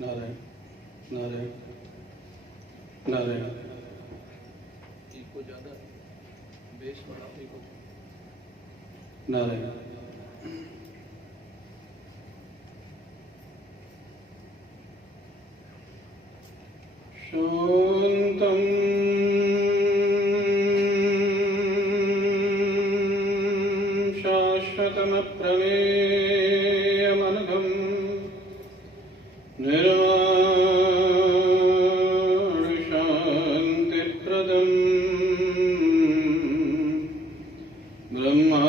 Narayan Narayan Narayan. Eco ज्यादा base बढ़ाओ eco. Narayan शांतं शाश्वतमप्रमेयमनघं निर्वाणशान्तिप्रदं Brahma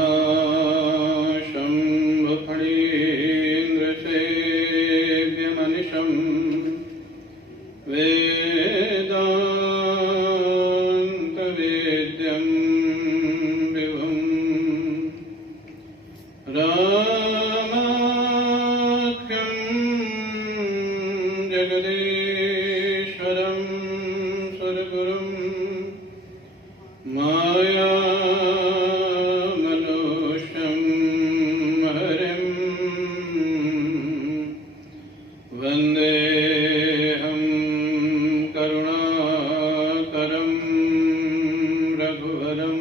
शम्भुफणीन्द्रसेव्यमनिशं वेदान्तवेद्यं विभुं रामाख्यं जगदीश्वरं सुरगुरुं मायामनुष्यं हरिं वन्देऽहं करुणाकरं रघुवरं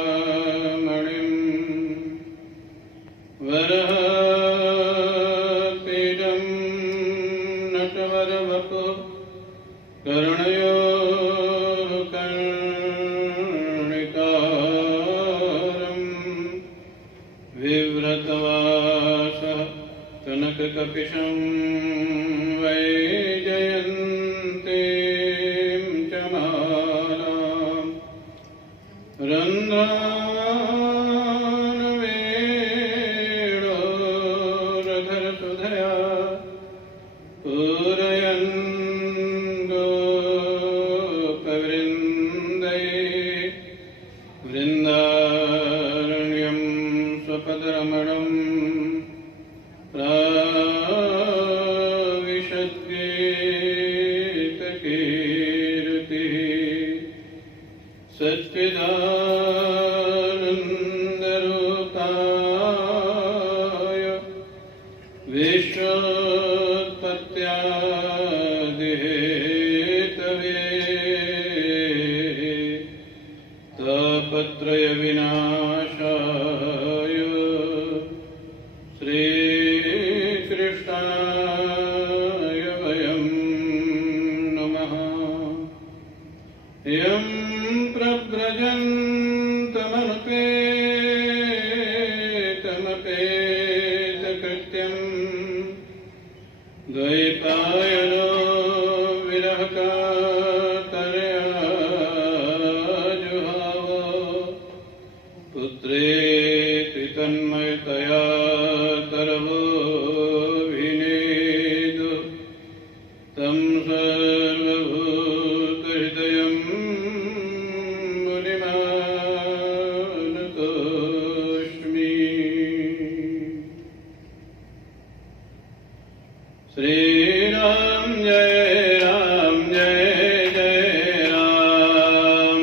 भूपालचूडामणिं वरहपीडं नटवरवपुः कर्णयो कर्णिकारं विव्रतवासः कनककपिशं वैजयन्तीं च मालां रन्ध्रानुवेणोरधरसुधया पूरयन् गोपवृन्दै वृन्दारण्यं स्वपदरमणं प्राविशद्गीतकीर्तिः सच्चिदानन्दरूपाय विश्वोत्पत्त्यादिहेतवे तापत्रयविनाशाय श्रीकृष्णाय वयं नमः। यं प्रव्रजन्तमनुपेतमपेतकृत्यं द्वैपायनो विरहकातरया जुहाव पुत्रेति तन्मयतया तरवोऽभिनेदु तं सर्वभूतहृदयं मुनिमानतोऽस्मि। श्रीराम जय राम जय जय राम।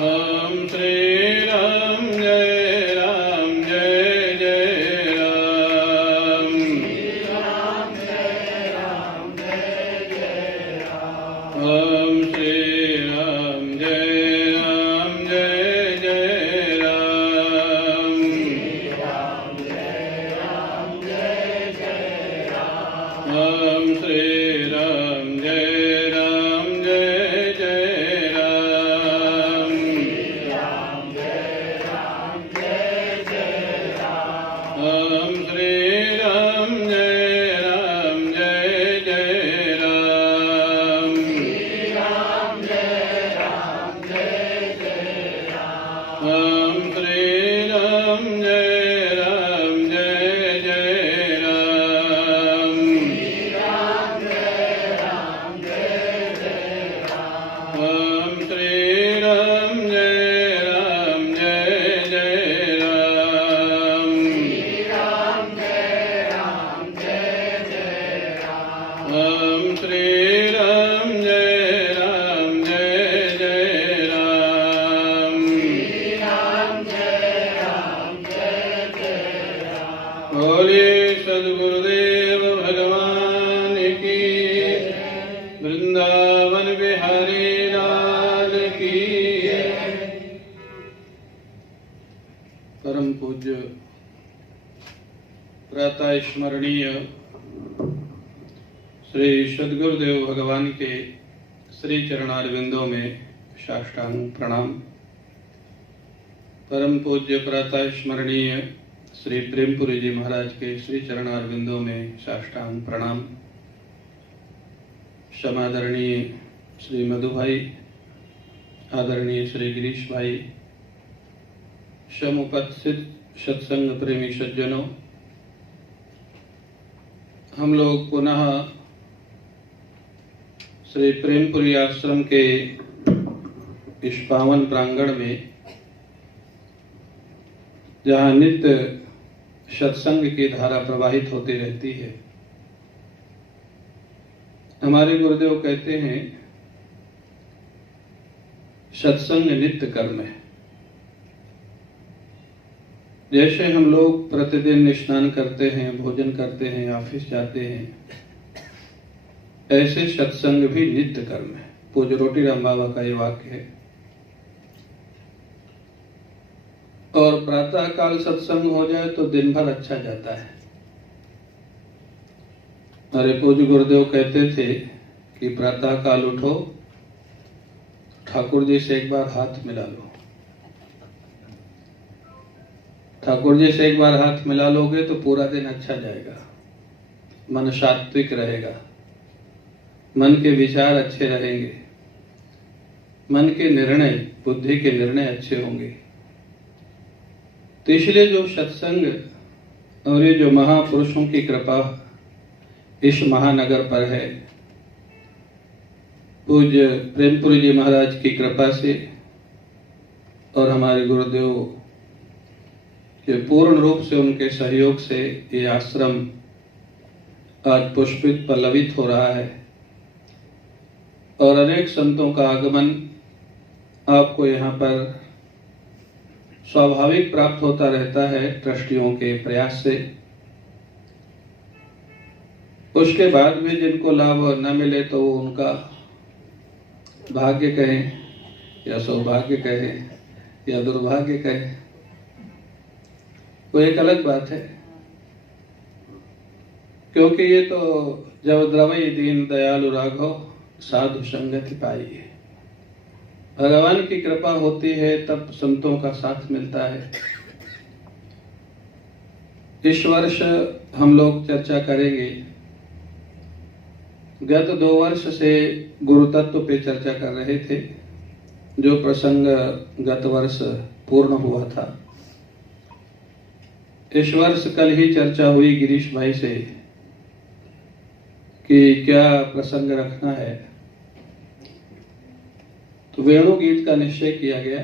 राम श्रीराम जय राम जय जय राम। बोलिए सद्गुरुदेव भगवान की, वृंदावन बिहारी लाल की। परम पूज्य प्रातः स्मरणीय श्री सद्गुरुदेव भगवान के श्री चरणारविंदों में साष्टांग प्रणाम। परम पूज्य प्रातः स्मरणीय श्री प्रेमपुरी जी महाराज के श्री चरणारविंदों में साष्टांग प्रणाम। समादरणीय श्री मधु भाई, आदरणीय श्री गिरीश भाई, समुपस्थित सत्संग प्रेमी सज्जनों, हम लोग पुनः श्री प्रेमपुरी आश्रम के इस पावन प्रांगण में, जहाँ नित्य सत्संग की धारा प्रवाहित होती रहती है। हमारे गुरुदेव कहते हैं सत्संग नित्य कर्म है। जैसे हम लोग प्रतिदिन स्नान करते हैं, भोजन करते हैं, ऑफिस जाते हैं, ऐसे सत्संग भी नित्य कर्म है। पूज्य रोटीराम बाबा का ये वाक्य है। और प्रातः काल सत्संग हो जाए तो दिन भर अच्छा जाता है। हमारे पूज्य गुरुदेव कहते थे कि प्रातः काल उठो, ठाकुर जी से एक बार हाथ मिला लो। ठाकुर जी से एक बार हाथ मिला लोगे तो पूरा दिन अच्छा जाएगा, मन सात्विक रहेगा, मन के विचार अच्छे रहेंगे, मन के निर्णय, बुद्धि के निर्णय अच्छे होंगे। तो इसलिए जो सत्संग और ये जो महापुरुषों की कृपा इस महानगर पर है, पूज्य प्रेमपुरी जी महाराज की कृपा से और हमारे गुरुदेव के पूर्ण रूप से उनके सहयोग से ये आश्रम आज पुष्पित पल्लवित हो रहा है और अनेक संतों का आगमन आपको यहाँ पर स्वाभाविक प्राप्त होता रहता है ट्रस्टियों के प्रयास से। उसके बाद भी जिनको लाभ न मिले तो वो उनका भाग्य कहें या सौभाग्य कहें या दुर्भाग्य कहें, वो एक अलग बात है। क्योंकि ये तो जब द्रवई दीन दयालु राघव साधु संगति पाई, भगवान की कृपा होती है तब संतों का साथ मिलता है। इस वर्ष हम लोग चर्चा करेंगे, गत 2 वर्ष से गुरु तत्व पे चर्चा कर रहे थे, जो प्रसंग गत वर्ष पूर्ण हुआ था। इस वर्ष कल ही चर्चा हुई गिरीश भाई से कि क्या प्रसंग रखना है, तो वेणु गीत का निश्चय किया गया।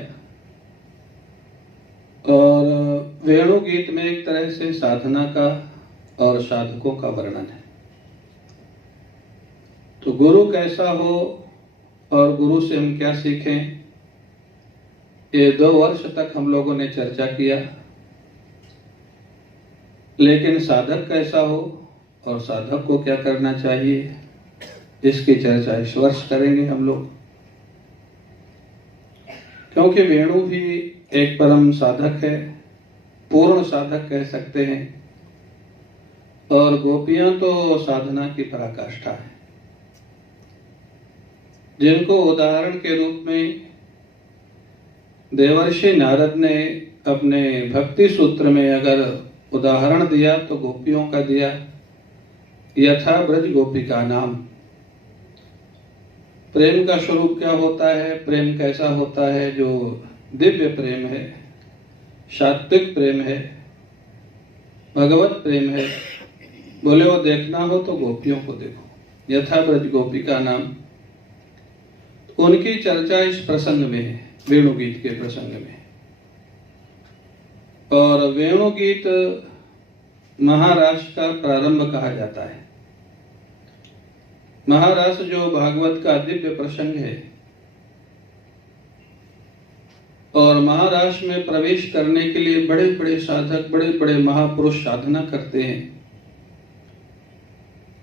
और वेणु गीत में एक तरह से साधना का और साधकों का वर्णन है। तो गुरु कैसा हो और गुरु से हम क्या सीखें, ये 2 वर्ष तक हम लोगों ने चर्चा किया। लेकिन साधक कैसा हो और साधक को क्या करना चाहिए, इसकी चर्चा इस वर्ष करेंगे हम लोग। क्योंकि वेणु भी एक परम साधक है, पूर्ण साधक कह सकते हैं, और गोपियां तो साधना की पराकाष्ठा है, जिनको उदाहरण के रूप में देवर्षि नारद ने अपने भक्ति सूत्र में अगर उदाहरण दिया तो गोपियों का दिया, यथा ब्रज गोपिका नाम। प्रेम का स्वरूप क्या होता है, प्रेम कैसा होता है, जो दिव्य प्रेम है, सात्विक प्रेम है, भगवत प्रेम है। बोले वो देखना हो तो गोपियों को देखो, यथा ब्रज गोपिका नाम। उनकी चर्चा इस प्रसंग में है, वेणुगीत के प्रसंग में। और वेणुगीत महारास का प्रारंभ कहा जाता है। महारास जो भागवत का दिव्य प्रसंग है, और महाराष्ट्र में प्रवेश करने के लिए बड़े बड़े साधक, बड़े बड़े महापुरुष साधना करते हैं।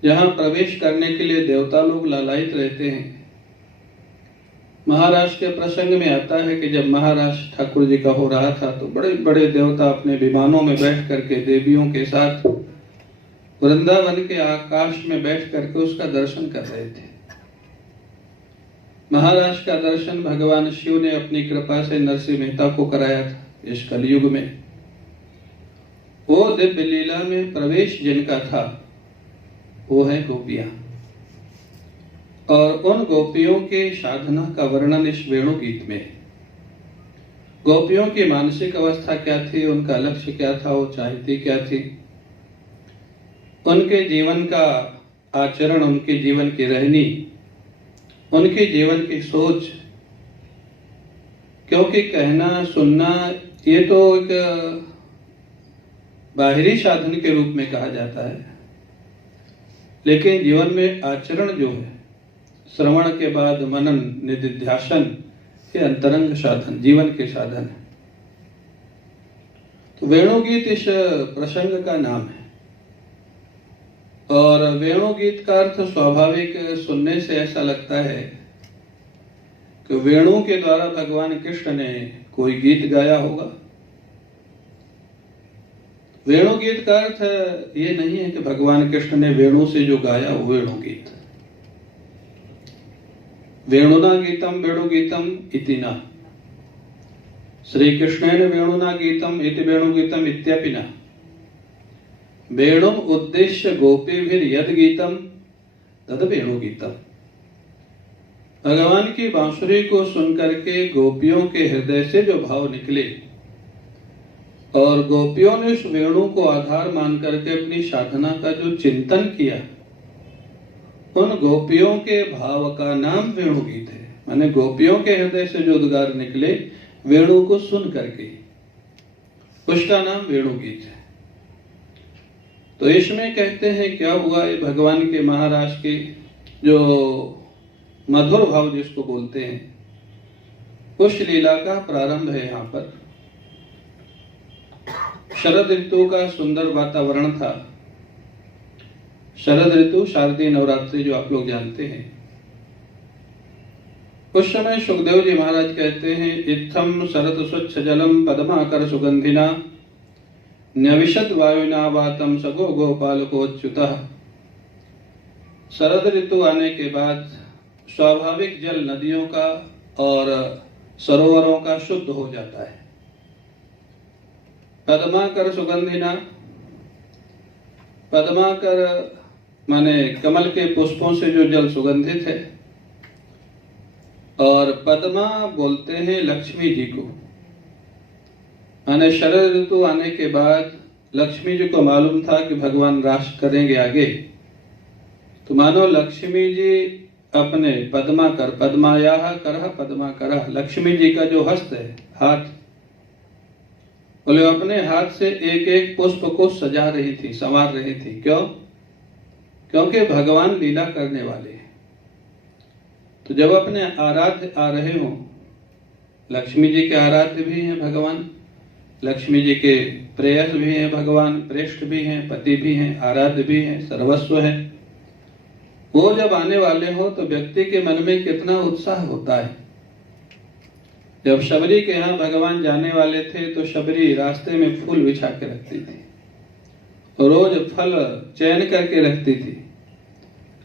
जहां प्रवेश करने के लिए देवता लोग लालायित रहते हैं। महाराष्ट्र के प्रसंग में आता है कि जब महाराष्ट्र ठाकुर जी का हो रहा था तो बड़े बड़े देवता अपने विमानों में बैठ करके देवियों के साथ वृंदावन के आकाश में बैठ करके उसका दर्शन कर रहे थे। महाराष्ट्र का दर्शन भगवान शिव ने अपनी कृपा से नरसिंह मेहता को कराया था इस कलयुग में। वो दिव्य लीला में प्रवेश जिनका था वो है गोपियां, और उन गोपियों के साधना का वर्णन इस वेणु गीत में। गोपियों की मानसिक अवस्था क्या थी, उनका लक्ष्य क्या था, वो चाहती क्या थी, उनके जीवन का आचरण, उनके जीवन की रहनी, उनके जीवन की सोच। क्योंकि कहना सुनना ये तो एक बाहरी साधन के रूप में कहा जाता है, लेकिन जीवन में आचरण जो है, श्रवण के बाद मनन निधिध्यासन के अंतरंग साधन, जीवन के साधन है। तो वेणुगीत इस प्रसंग का नाम है। और वेणुगीत का अर्थ स्वाभाविक सुनने से ऐसा लगता है कि वेणु के द्वारा भगवान कृष्ण ने कोई गीत गाया होगा। वेणुगीत का अर्थ ये नहीं है कि भगवान कृष्ण ने वेणु से जो गाया वो वेणुगीत। वेणुना गीतम वेणुगीतम इति न, श्री कृष्णेन वेणुना गीतम इति वेणुगीतम इत्यपि न, वेणुम उद्देश्य गोपीभिर यद गीतम तद वेणुगीतम। भगवान की बांसुरी को सुनकर के गोपियों के हृदय से जो भाव निकले और गोपियों ने उस वेणु को आधार मान करके अपनी साधना का जो चिंतन किया, उन गोपियों के भाव का नाम वेणुगीत है। माने गोपियों के हृदय से जो उद्गार निकले वेणु को सुन करके, उसका नाम वेणुगीत है। तो इसमें कहते हैं क्या हुआ, ये भगवान के महाराज के जो मधुर भाव जिसको बोलते हैं, उस लीला का प्रारंभ है। यहाँ पर शरद ऋतु का सुंदर वातावरण था। शरद ऋतु शारदीय नवरात्रि जो आप लोग जानते हैं, उस समय सुखदेव जी महाराज कहते हैं, इत्थम शरद स्वच्छ जलम पद्माकर सुगंधिना न्यविशद वायुना वातम सगो गोपालकोच्युतः। शरद ऋतु आने के बाद स्वाभाविक जल नदियों का और सरोवरों का शुद्ध हो जाता है। पद्माकर सुगंधिना, पद्माकर माने कमल के पुष्पों से जो जल सुगंधित है, और पद्मा बोलते हैं लक्ष्मी जी को। माने शरद ऋतु आने के बाद लक्ष्मी जी को मालूम था कि भगवान रास करेंगे आगे, तो मानो लक्ष्मी जी अपने पद्माकर, पद्मायाः करः पद्माकरः, लक्ष्मी जी का जो हस्त है, हाथ, बोले अपने हाथ से एक एक पुष्प को सजा रही थी, संवार रही थी। क्यों? क्योंकि भगवान लीला करने वाले हैं। तो जब अपने आराध्य आ रहे हो, लक्ष्मी जी के आराध्य भी हैं भगवान, लक्ष्मी जी के प्रेयस भी हैं भगवान, प्रेष्ठ भी हैं, पति भी हैं, आराध्य भी हैं, सर्वस्व है। वो जब आने वाले हो तो व्यक्ति के मन में कितना उत्साह होता है। जब शबरी के यहाँ भगवान जाने वाले थे तो शबरी रास्ते में फूल बिछा के रखती थी, रोज फल चयन करके रखती थी।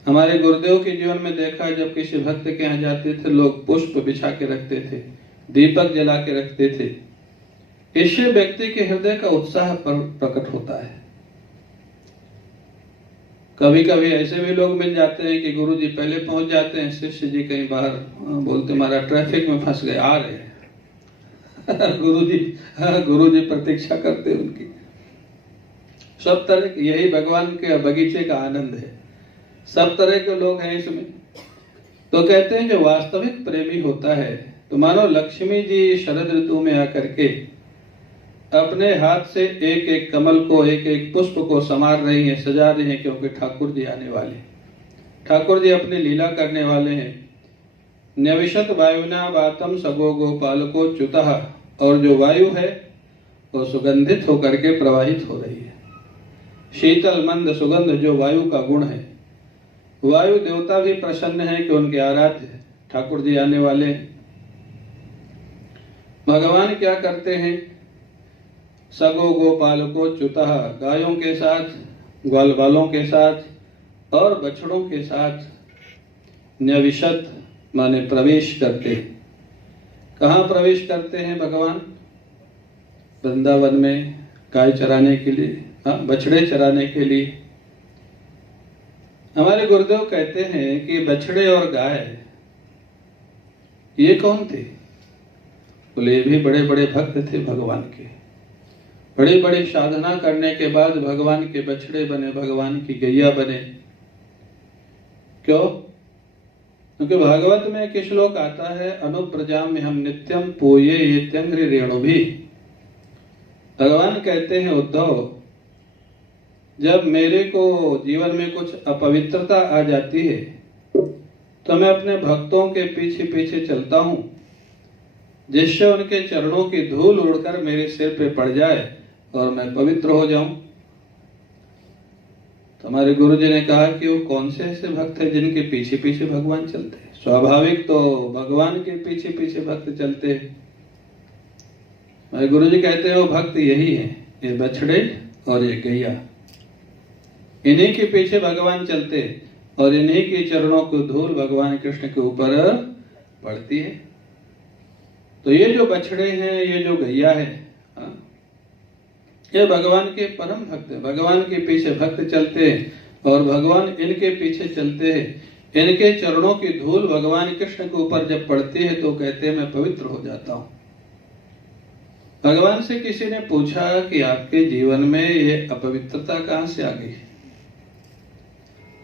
हमारे गुरुदेव के जीवन में देखा, जब किसी भक्त के यहाँ जाते थे लोग पुष्प बिछा के रखते थे, दीपक जला के रखते थे। इससे व्यक्ति के हृदय का उत्साह प्रकट होता है। कभी कभी ऐसे भी लोग मिल जाते हैं कि गुरु जी पहले पहुंच जाते हैं, शिष्य जी कहीं बाहर बोलते हमारा ट्रैफिक में फंस गए, आ रहे हैं गुरु जी प्रतीक्षा करते हैं उनकी। सब तरह, यही भगवान के बगीचे का आनंद है। सब तरह के लोग हैं इसमें। तो कहते हैं जो वास्तविक प्रेमी होता है, तो मानो लक्ष्मी जी शरद ऋतु में आकर के अपने हाथ से एक एक कमल को, एक एक पुष्प को संवार रही हैं, सजा रही हैं, क्योंकि ठाकुर जी आने वाले, ठाकुर जी अपनी लीला करने वाले हैं। न्यविशत वायुना वातम सगो गोपालको च्युतः, और जो वायु है वो सुगंधित होकर के प्रवाहित हो रही है। शीतल मंद सुगंध जो वायु का गुण है। वायु देवता भी प्रसन्न है कि उनके आराध्य ठाकुर जी आने वाले। भगवान क्या करते हैं? सगो गोपालको च्युतः, गायों के साथ, ग्वाल बालों के साथ और बछड़ों के साथ न्यविशत माने प्रवेश करते। कहाँ प्रवेश करते हैं भगवान? वृंदावन में गाय चराने के लिए, बछड़े चराने के लिए। हमारे गुरुदेव कहते हैं कि बछड़े और गाय ये कौन थे? बोले ये भी बड़े बड़े भक्त थे भगवान के। बड़ी बड़ी साधना करने के बाद भगवान के बछड़े बने, भगवान की गैया बने। क्यों? क्योंकि भागवत में एक श्लोक आता है, अनुप्रजाम में हम नित्यम पोये ये त्यंग्रि रेणु भी। भगवान कहते हैं उद्धव, जब मेरे को जीवन में कुछ अपवित्रता आ जाती है तो मैं अपने भक्तों के पीछे पीछे चलता हूं, जिससे उनके चरणों की धूल उड़कर मेरे सिर पे पड़ जाए और मैं पवित्र हो जाऊं। तो हमारे गुरु जी ने कहा कि वो कौन से ऐसे भक्त हैं जिनके पीछे पीछे भगवान चलते हैं? स्वाभाविक तो भगवान के पीछे पीछे भक्त चलते हैं। हमारे गुरु जी कहते हैं वो भक्त यही है, ये बछड़े और ये गैया। इन्हीं के पीछे भगवान चलते और इन्हीं के चरणों को धूल भगवान कृष्ण के ऊपर पड़ती है। तो ये जो बछड़े हैं, ये जो गैया है, ये भगवान के परम भक्त है। भगवान के पीछे भक्त चलते हैं और भगवान इनके पीछे चलते हैं। इनके चरणों की धूल भगवान कृष्ण के ऊपर जब पड़ती है तो कहते हैं मैं पवित्र हो जाता हूं। भगवान से किसी ने पूछा कि आपके जीवन में ये अपवित्रता कहां से आ गई?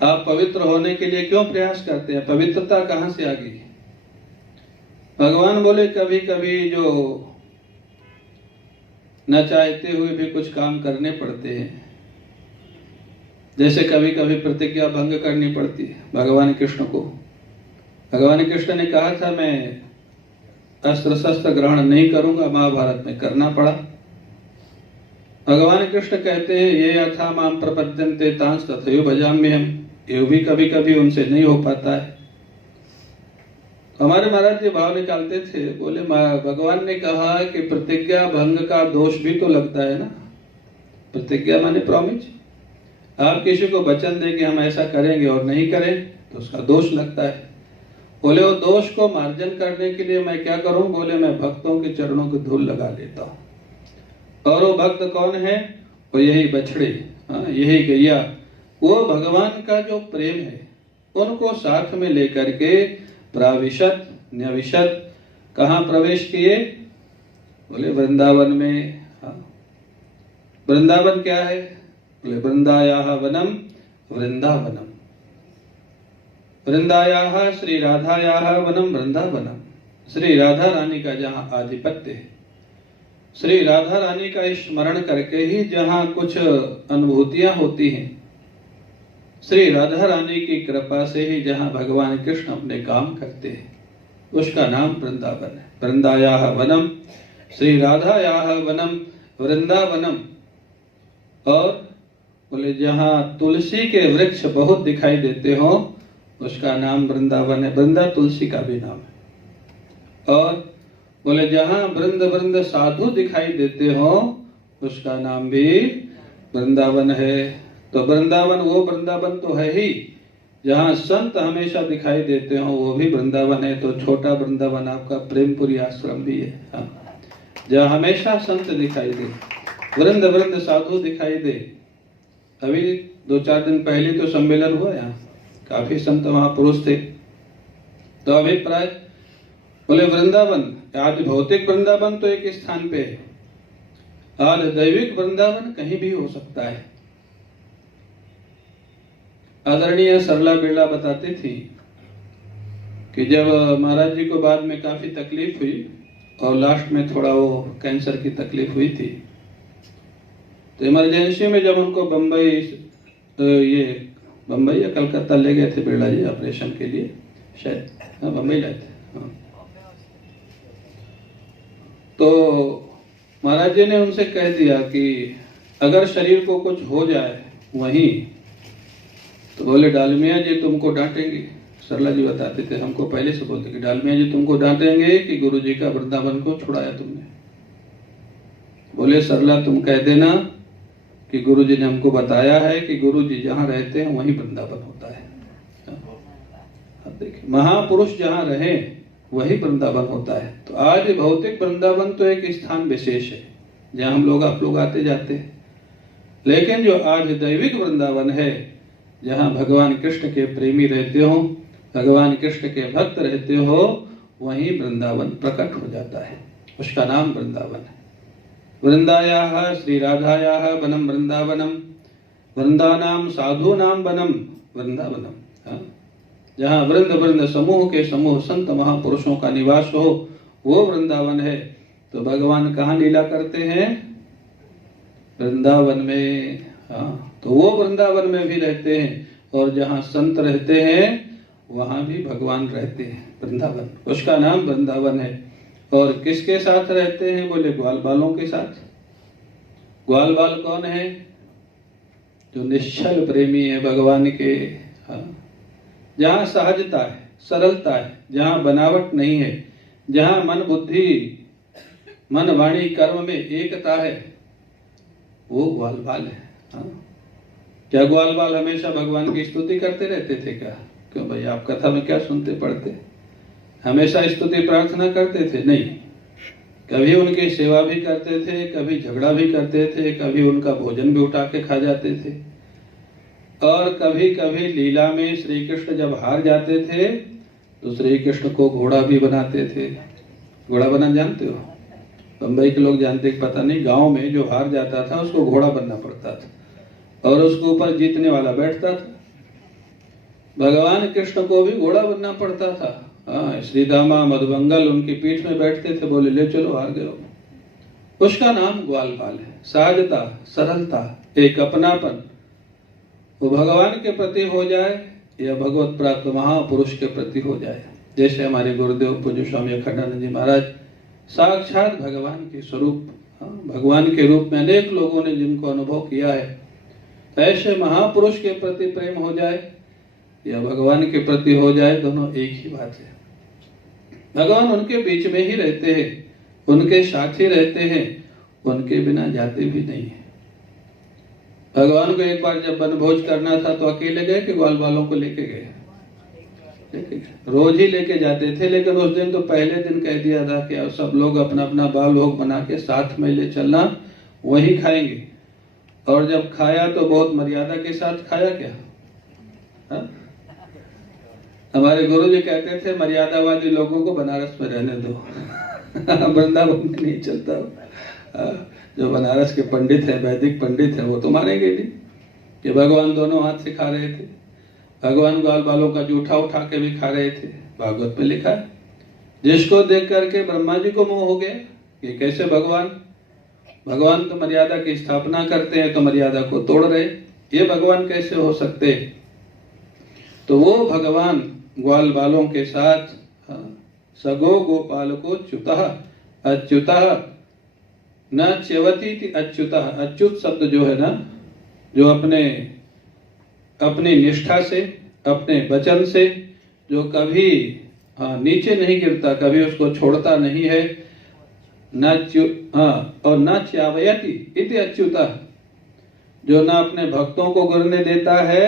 आप पवित्र होने के लिए क्यों प्रयास करते हैं? पवित्रता कहां से आ गई? भगवान बोले कभी कभी जो न चाहते हुए भी कुछ काम करने पड़ते हैं। जैसे कभी कभी प्रतिज्ञा भंग करनी पड़ती है भगवान कृष्ण को। भगवान कृष्ण ने कहा था मैं अस्त्र शस्त्र ग्रहण नहीं करूंगा, महाभारत में करना पड़ा। भगवान कृष्ण कहते हैं ये यथा माम प्रपद्यन्ते तांस तथैव भजाम्यहम्। ये भी कभी कभी उनसे नहीं हो पाता है। हमारे महाराज जी भाव निकालते थे, बोले भगवान ने कहा कि प्रतिज्ञा भंग का दोष भी तो लगता है ना। प्रतिज्ञा माने प्रॉमिस। आप किसी को वचन दें कि हम ऐसा करेंगे और नहीं करें तो उसका दोष लगता है। बोले वो दोष को मार्जन करने के लिए मैं क्या करूं? बोले मैं भक्तों के चरणों की धूल लगा लेता हूं। और वो भक्त कौन है? वो यही बछड़े, यही गैया। वो भगवान का जो प्रेम है उनको साथ में लेकर के प्राविशत न्यविशत कहाँ प्रवेश किए? बोले वृंदावन में। वृंदावन क्या है? बोले वृंदायाः वनम वृंदावनम। वृंदायाः श्री राधायाः वनम वृंदावनम। श्री राधा रानी का जहाँ आधिपत्य है, श्री राधा रानी का स्मरण करके ही जहाँ कुछ अनुभूतियां होती हैं, श्री राधा रानी की कृपा से ही जहाँ भगवान कृष्ण अपने काम करते हैं, उसका नाम वृंदावन है। वृंदायाः वनम श्री राधायाः वनम वृंदावनम। और बोले जहाँ तुलसी के वृक्ष बहुत दिखाई देते हो उसका नाम वृंदावन है। वृंदा तुलसी का भी नाम है। और बोले जहाँ वृंद वृंद साधु दिखाई देते हो उसका नाम भी वृंदावन है। तो वृंदावन वो वृंदावन तो है ही जहाँ संत हमेशा दिखाई देते हो, वो भी वृंदावन है। तो छोटा वृंदावन आपका प्रेमपुरी आश्रम भी है, जहाँ हमेशा संत दिखाई दे, वृंद वृंद साधु दिखाई दे। अभी 2-4 दिन पहले तो सम्मेलन हुआ, यहाँ काफी संत महापुरुष थे। तो अभिप्राय बोले वृंदावन आज भौतिक वृंदावन तो एक स्थान पे है, आज दैविक वृंदावन कहीं भी हो सकता है। आदरणीय सरला बिरला बताती थी कि जब महाराज जी को बाद में काफी तकलीफ हुई और लास्ट में थोड़ा वो कैंसर की तकलीफ हुई थी, तो इमरजेंसी में जब उनको बम्बई या कलकत्ता ले गए थे बिरला जी ऑपरेशन के लिए, शायद बम्बई लाए थे। तो तो महाराज जी ने उनसे कह दिया कि अगर शरीर को कुछ हो जाए वहीं, तो बोले डालमिया जी तुमको डांटेंगे। सरला जी बताते थे, हमको पहले से बोलते कि डालमिया जी तुमको डांटेंगे कि गुरु जी का वृंदावन को छुड़ाया तुमने। बोले सरला तुम कह देना कि गुरु जी ने हमको बताया है कि गुरु जी जहाँ रहते हैं वहीं वृंदावन होता है। अब देखिए, महापुरुष जहाँ रहे वही वृंदावन होता है। तो आज भौतिक वृंदावन तो एक स्थान विशेष है जहाँ हम लोग आप लोग आते जाते हैं, लेकिन जो आज दैविक वृंदावन है, जहाँ भगवान कृष्ण के प्रेमी रहते हो, भगवान कृष्ण के भक्त रहते हो, वहीं वृंदावन प्रकट हो जाता है। उसका नाम वृंदावन है। वृंदायाः श्री राधायाः वनम वृंदावनम, वृंदानाम साधूनाम वनम वृंदावनम। जहाँ वृंद वृंद समूह के समूह संत महापुरुषों का निवास हो, वो वृंदावन है। तो भगवान कहाँ लीला करते हैं? वृंदावन में। हाँ, तो वो वृंदावन में भी रहते हैं, और जहाँ संत रहते हैं वहां भी भगवान रहते हैं, वृंदावन। उसका नाम वृंदावन है। और किसके साथ रहते हैं? बोले ग्वाल बालों के साथ। ग्वाल बाल कौन है? जो निश्चल प्रेमी है भगवान के। हाँ, जहाँ सहजता है, सरलता है, जहाँ बनावट नहीं है, जहाँ मन बुद्धि मन वाणी कर्म में एकता है, वो ग्वाल बाल है। हाँ? क्या ग्वाल बाल हमेशा भगवान की स्तुति करते रहते थे क्या? क्यों भाई, आप कथा में क्या सुनते पढ़ते? हमेशा स्तुति प्रार्थना करते थे? नहीं, कभी उनकी सेवा भी करते थे, कभी झगड़ा भी करते थे, कभी उनका भोजन भी उठा के खा जाते थे, और कभी कभी लीला में श्री कृष्ण जब हार जाते थे तो श्री कृष्ण को घोड़ा भी बनाते थे। घोड़ा बना जानते हो? बंबई के लोग जानते पता नहीं। गांव में जो हार जाता था उसको घोड़ा बनना पड़ता था, और उसके ऊपर जीतने वाला बैठता था। भगवान कृष्ण को भी घोड़ा बनना पड़ता था। हाँ, श्री दामा मधुमंगल उनकी पीठ में बैठते थे, बोले ले चलो हार गए। उसका नाम ग्वाल बाल है। सहजता, सरलता, एक अपनापन, वो भगवान के प्रति हो जाए या भगवत प्राप्त महापुरुष के प्रति हो जाए। जैसे हमारे गुरुदेव पूज्य स्वामी अखंडानंद जी महाराज साक्षात भगवान के स्वरूप, भगवान के रूप में अनेक लोगों ने जिनको अनुभव किया है, ऐसे महापुरुष के प्रति प्रेम हो जाए या भगवान के प्रति हो जाए, दोनों एक ही बात है। भगवान उनके बीच में ही रहते हैं, उनके साथ ही रहते हैं, उनके बिना जाते भी नहीं है। भगवान को एक बार जब वनभोज करना था तो अकेले गए कि ग्वाल बालों को लेके गए? रोज ही लेके जाते थे, लेकिन उस दिन तो पहले दिन कह दिया था कि अब सब लोग अपना अपना बाल भोग बना के साथ में ले चलना, वही खाएंगे। और जब खाया तो बहुत मर्यादा के साथ खाया। क्या हा? हमारे गुरु जी कहते थे मर्यादावादी लोगों को बनारस में रहने दो, वृंदावन में नहीं चलता। जो बनारस के पंडित हैं, वैदिक पंडित हैं, वो तो मानेंगे नहीं कि भगवान दोनों हाथ से खा रहे थे। भगवान ग्वाल बालों का जूठा उठा के भी खा रहे थे। भागवत में लिखा है, जिसको देख करके ब्रह्मा जी को मोह हो गया कि कैसे भगवान तो मर्यादा की स्थापना करते हैं तो मर्यादा को तोड़ रहे, ये भगवान कैसे हो सकते? तो वो भगवान ग्वाल बालों के साथ सगो गोपाल को च्युतः अच्युतः न च्यवती अच्युतः। अच्युत शब्द जो है ना, जो अपनी निष्ठा से, अपने वचन से, जो कभी नीचे नहीं गिरता, कभी उसको छोड़ता नहीं है, और न च्यावयति इति अच्युतः, जो ना अपने भक्तों को गिरने देता है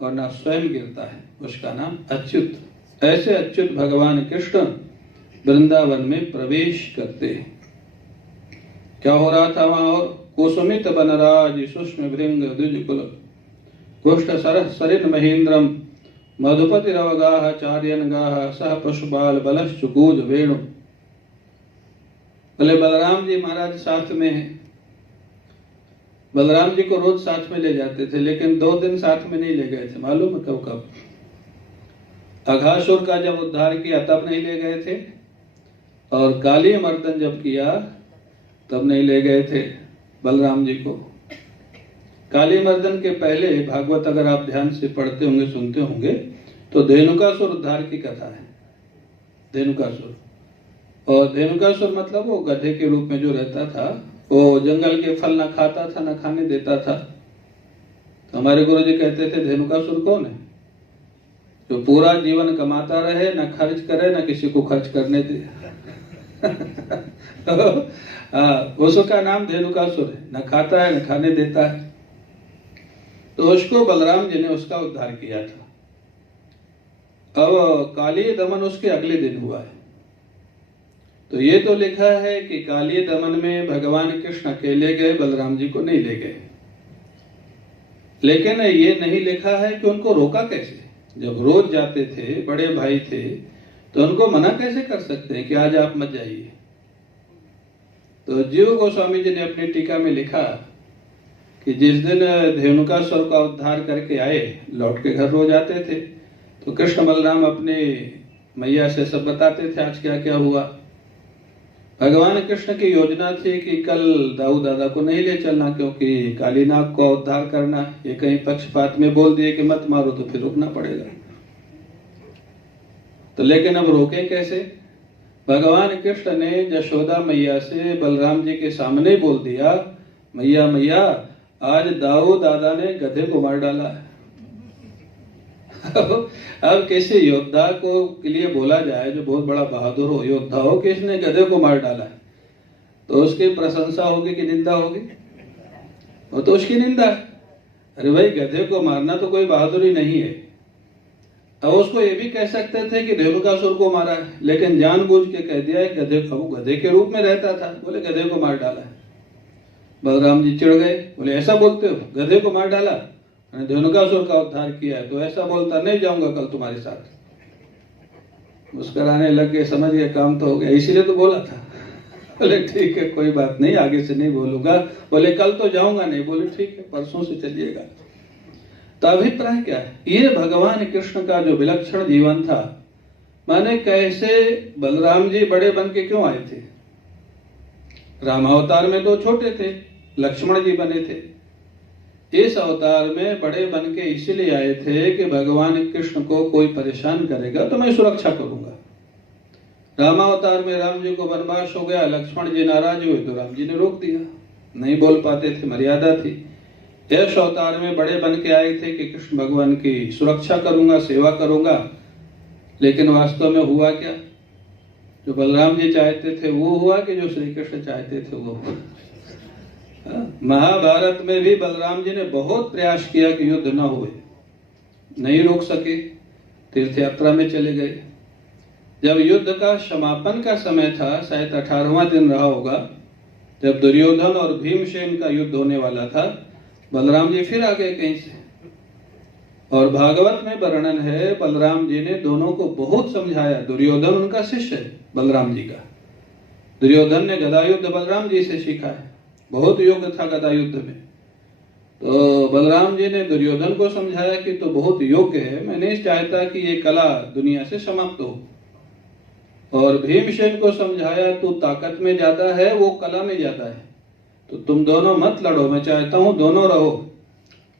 और ना स्वयं गिरता है, उसका नाम अच्युत। ऐसे अच्युत भगवान कृष्ण वृंदावन में प्रवेश करते हैं। क्या हो रहा था वहां? और कुसुमित बनराज सुष्म भृंग द्विजकुल कुष्ठ सरह सरिन महेंद्रम मधुपति रवगाह चार्यन गाह सह पशुपाल बलश्चुकूज वेणु। बोले बलराम जी महाराज साथ में है। बलराम जी को रोज साथ में ले जाते थे, लेकिन 2 दिन साथ में नहीं ले गए थे। मालूम है कब? अघासुर का जब उद्धार किया तब नहीं ले गए थे, और काली मर्दन जब किया तब नहीं ले गए थे बलराम जी को। काली मर्दन के पहले भागवत अगर आप ध्यान से पढ़ते होंगे, सुनते होंगे, तो धेनुकासुर उद्धार की कथा है। धेनुकासुर और धेनुकासुर मतलब वो गधे के रूप में जो रहता था, वो जंगल के फल ना खाता था, ना खाने देता था। तो हमारे गुरु जी कहते थे धेनुकासुर कौन है? जो पूरा जीवन कमाता रहे, ना खर्च करे, ना किसी को खर्च करने दे। उसका नाम धेनुकासुर है, ना खाता है, ना खाने देता है। तो उसको बलराम जी ने उसका उद्धार किया था। अब काली दमन उसके अगले दिन हुआ है। तो ये तो लिखा है कि काली दमन में भगवान कृष्ण अकेले गए, बलराम जी को नहीं ले गए। लेकिन ये नहीं लिखा है कि उनको रोका कैसे। जब रोज जाते थे, बड़े भाई थे, तो उनको मना कैसे कर सकते हैं कि आज आप मत जाइए। तो जीव गोस्वामी जी ने अपनी टीका में लिखा कि जिस दिन धेनुकासुर का उद्धार करके आए, लौट के घर रोज आते थे, तो कृष्ण बलराम अपने मैया से सब बताते थे आज क्या क्या हुआ। भगवान कृष्ण की योजना थी कि कल दाऊ दादा को नहीं ले चलना, क्योंकि कालीनाग को उद्धार करना। ये कहीं पक्षपात में बोल दिए कि मत मारो तो फिर रुकना पड़ेगा। तो लेकिन अब रोके कैसे? भगवान कृष्ण ने यशोदा मैया से बलराम जी के सामने बोल दिया, मैया मैया आज दाऊ दादा ने गधे को मार डाला है। अब किसी योद्धा को के लिए बोला जाए जो बहुत बड़ा बहादुर हो, योद्धा हो, कि इसने गधे को मार डाला है, तो उसकी प्रशंसा होगी कि निंदा होगी? वो तो उसकी निंदा है। अरे भाई, गधे को मारना तो कोई बहादुरी नहीं है। अब उसको ये भी कह सकते थे कि धेनुकासुर को मारा है, लेकिन जानबूझ के कह दिया है गधे को, गधे के रूप में रहता था, बोले गधे को मार डाला है। बलराम जी चिढ़ गए, बोले ऐसा बोलते हो, गधे को मार डाला, धेनुकासुर का उद्धार किया है, तो ऐसा बोलता नहीं जाऊंगा कल तुम्हारे साथ। मुस्कुराने लग गए, समझ गए काम तो हो गया, इसीलिए तो बोला था। बोले ठीक है, कोई बात नहीं, आगे से नहीं बोलूंगा। बोले कल तो जाऊंगा नहीं। बोले ठीक है, परसों से चलिएगा। तो अभिप्राय क्या है? ये भगवान कृष्ण का जो विलक्षण जीवन था, माने कैसे बलराम जी बड़े बन के क्यों आए थे? रामावतार में तो छोटे थे, लक्ष्मण जी बने थे। इस अवतार में बड़े बन के इसलिए आए थे कि भगवान कृष्ण को कोई परेशान करेगा तो मैं सुरक्षा करूंगा। रामावतार में राम जी को वनवास हो गया, लक्ष्मण जी नाराज हुए तो राम जी ने रोक दिया, नहीं बोल पाते थे, मर्यादा थी। इस अवतार में बड़े बन के आए थे कि कृष्ण भगवान की सुरक्षा करूंगा, सेवा करूंगा। लेकिन वास्तव में हुआ क्या? जो बलराम जी चाहते थे वो हुआ कि जो श्री कृष्ण चाहते थे वो हुआ? महाभारत में भी बलराम जी ने बहुत प्रयास किया कि युद्ध न हुए, नहीं रोक सके, तीर्थ यात्रा में चले गए। जब युद्ध का समापन का समय था, शायद 18वां दिन रहा होगा, जब दुर्योधन और भीमसेन का युद्ध होने वाला था, बलराम जी फिर आ गए कहीं से। और भागवत में वर्णन है, बलराम जी ने दोनों को बहुत समझाया। दुर्योधन उनका शिष्य है बलराम जी का। दुर्योधन ने गदा युद्ध बलराम जी से सीखा है, बहुत योग्य था गदा युद्ध में। तो बलराम जी ने दुर्योधन को समझाया कि तो बहुत योग्य है, मैं नहीं चाहता कि ये कला दुनिया से समाप्त हो। और भीमसेन को समझाया, तू ताकत में ज्यादा है, वो कला में ज्यादा है, तो तुम दोनों मत लड़ो, मैं चाहता हूं दोनों रहो।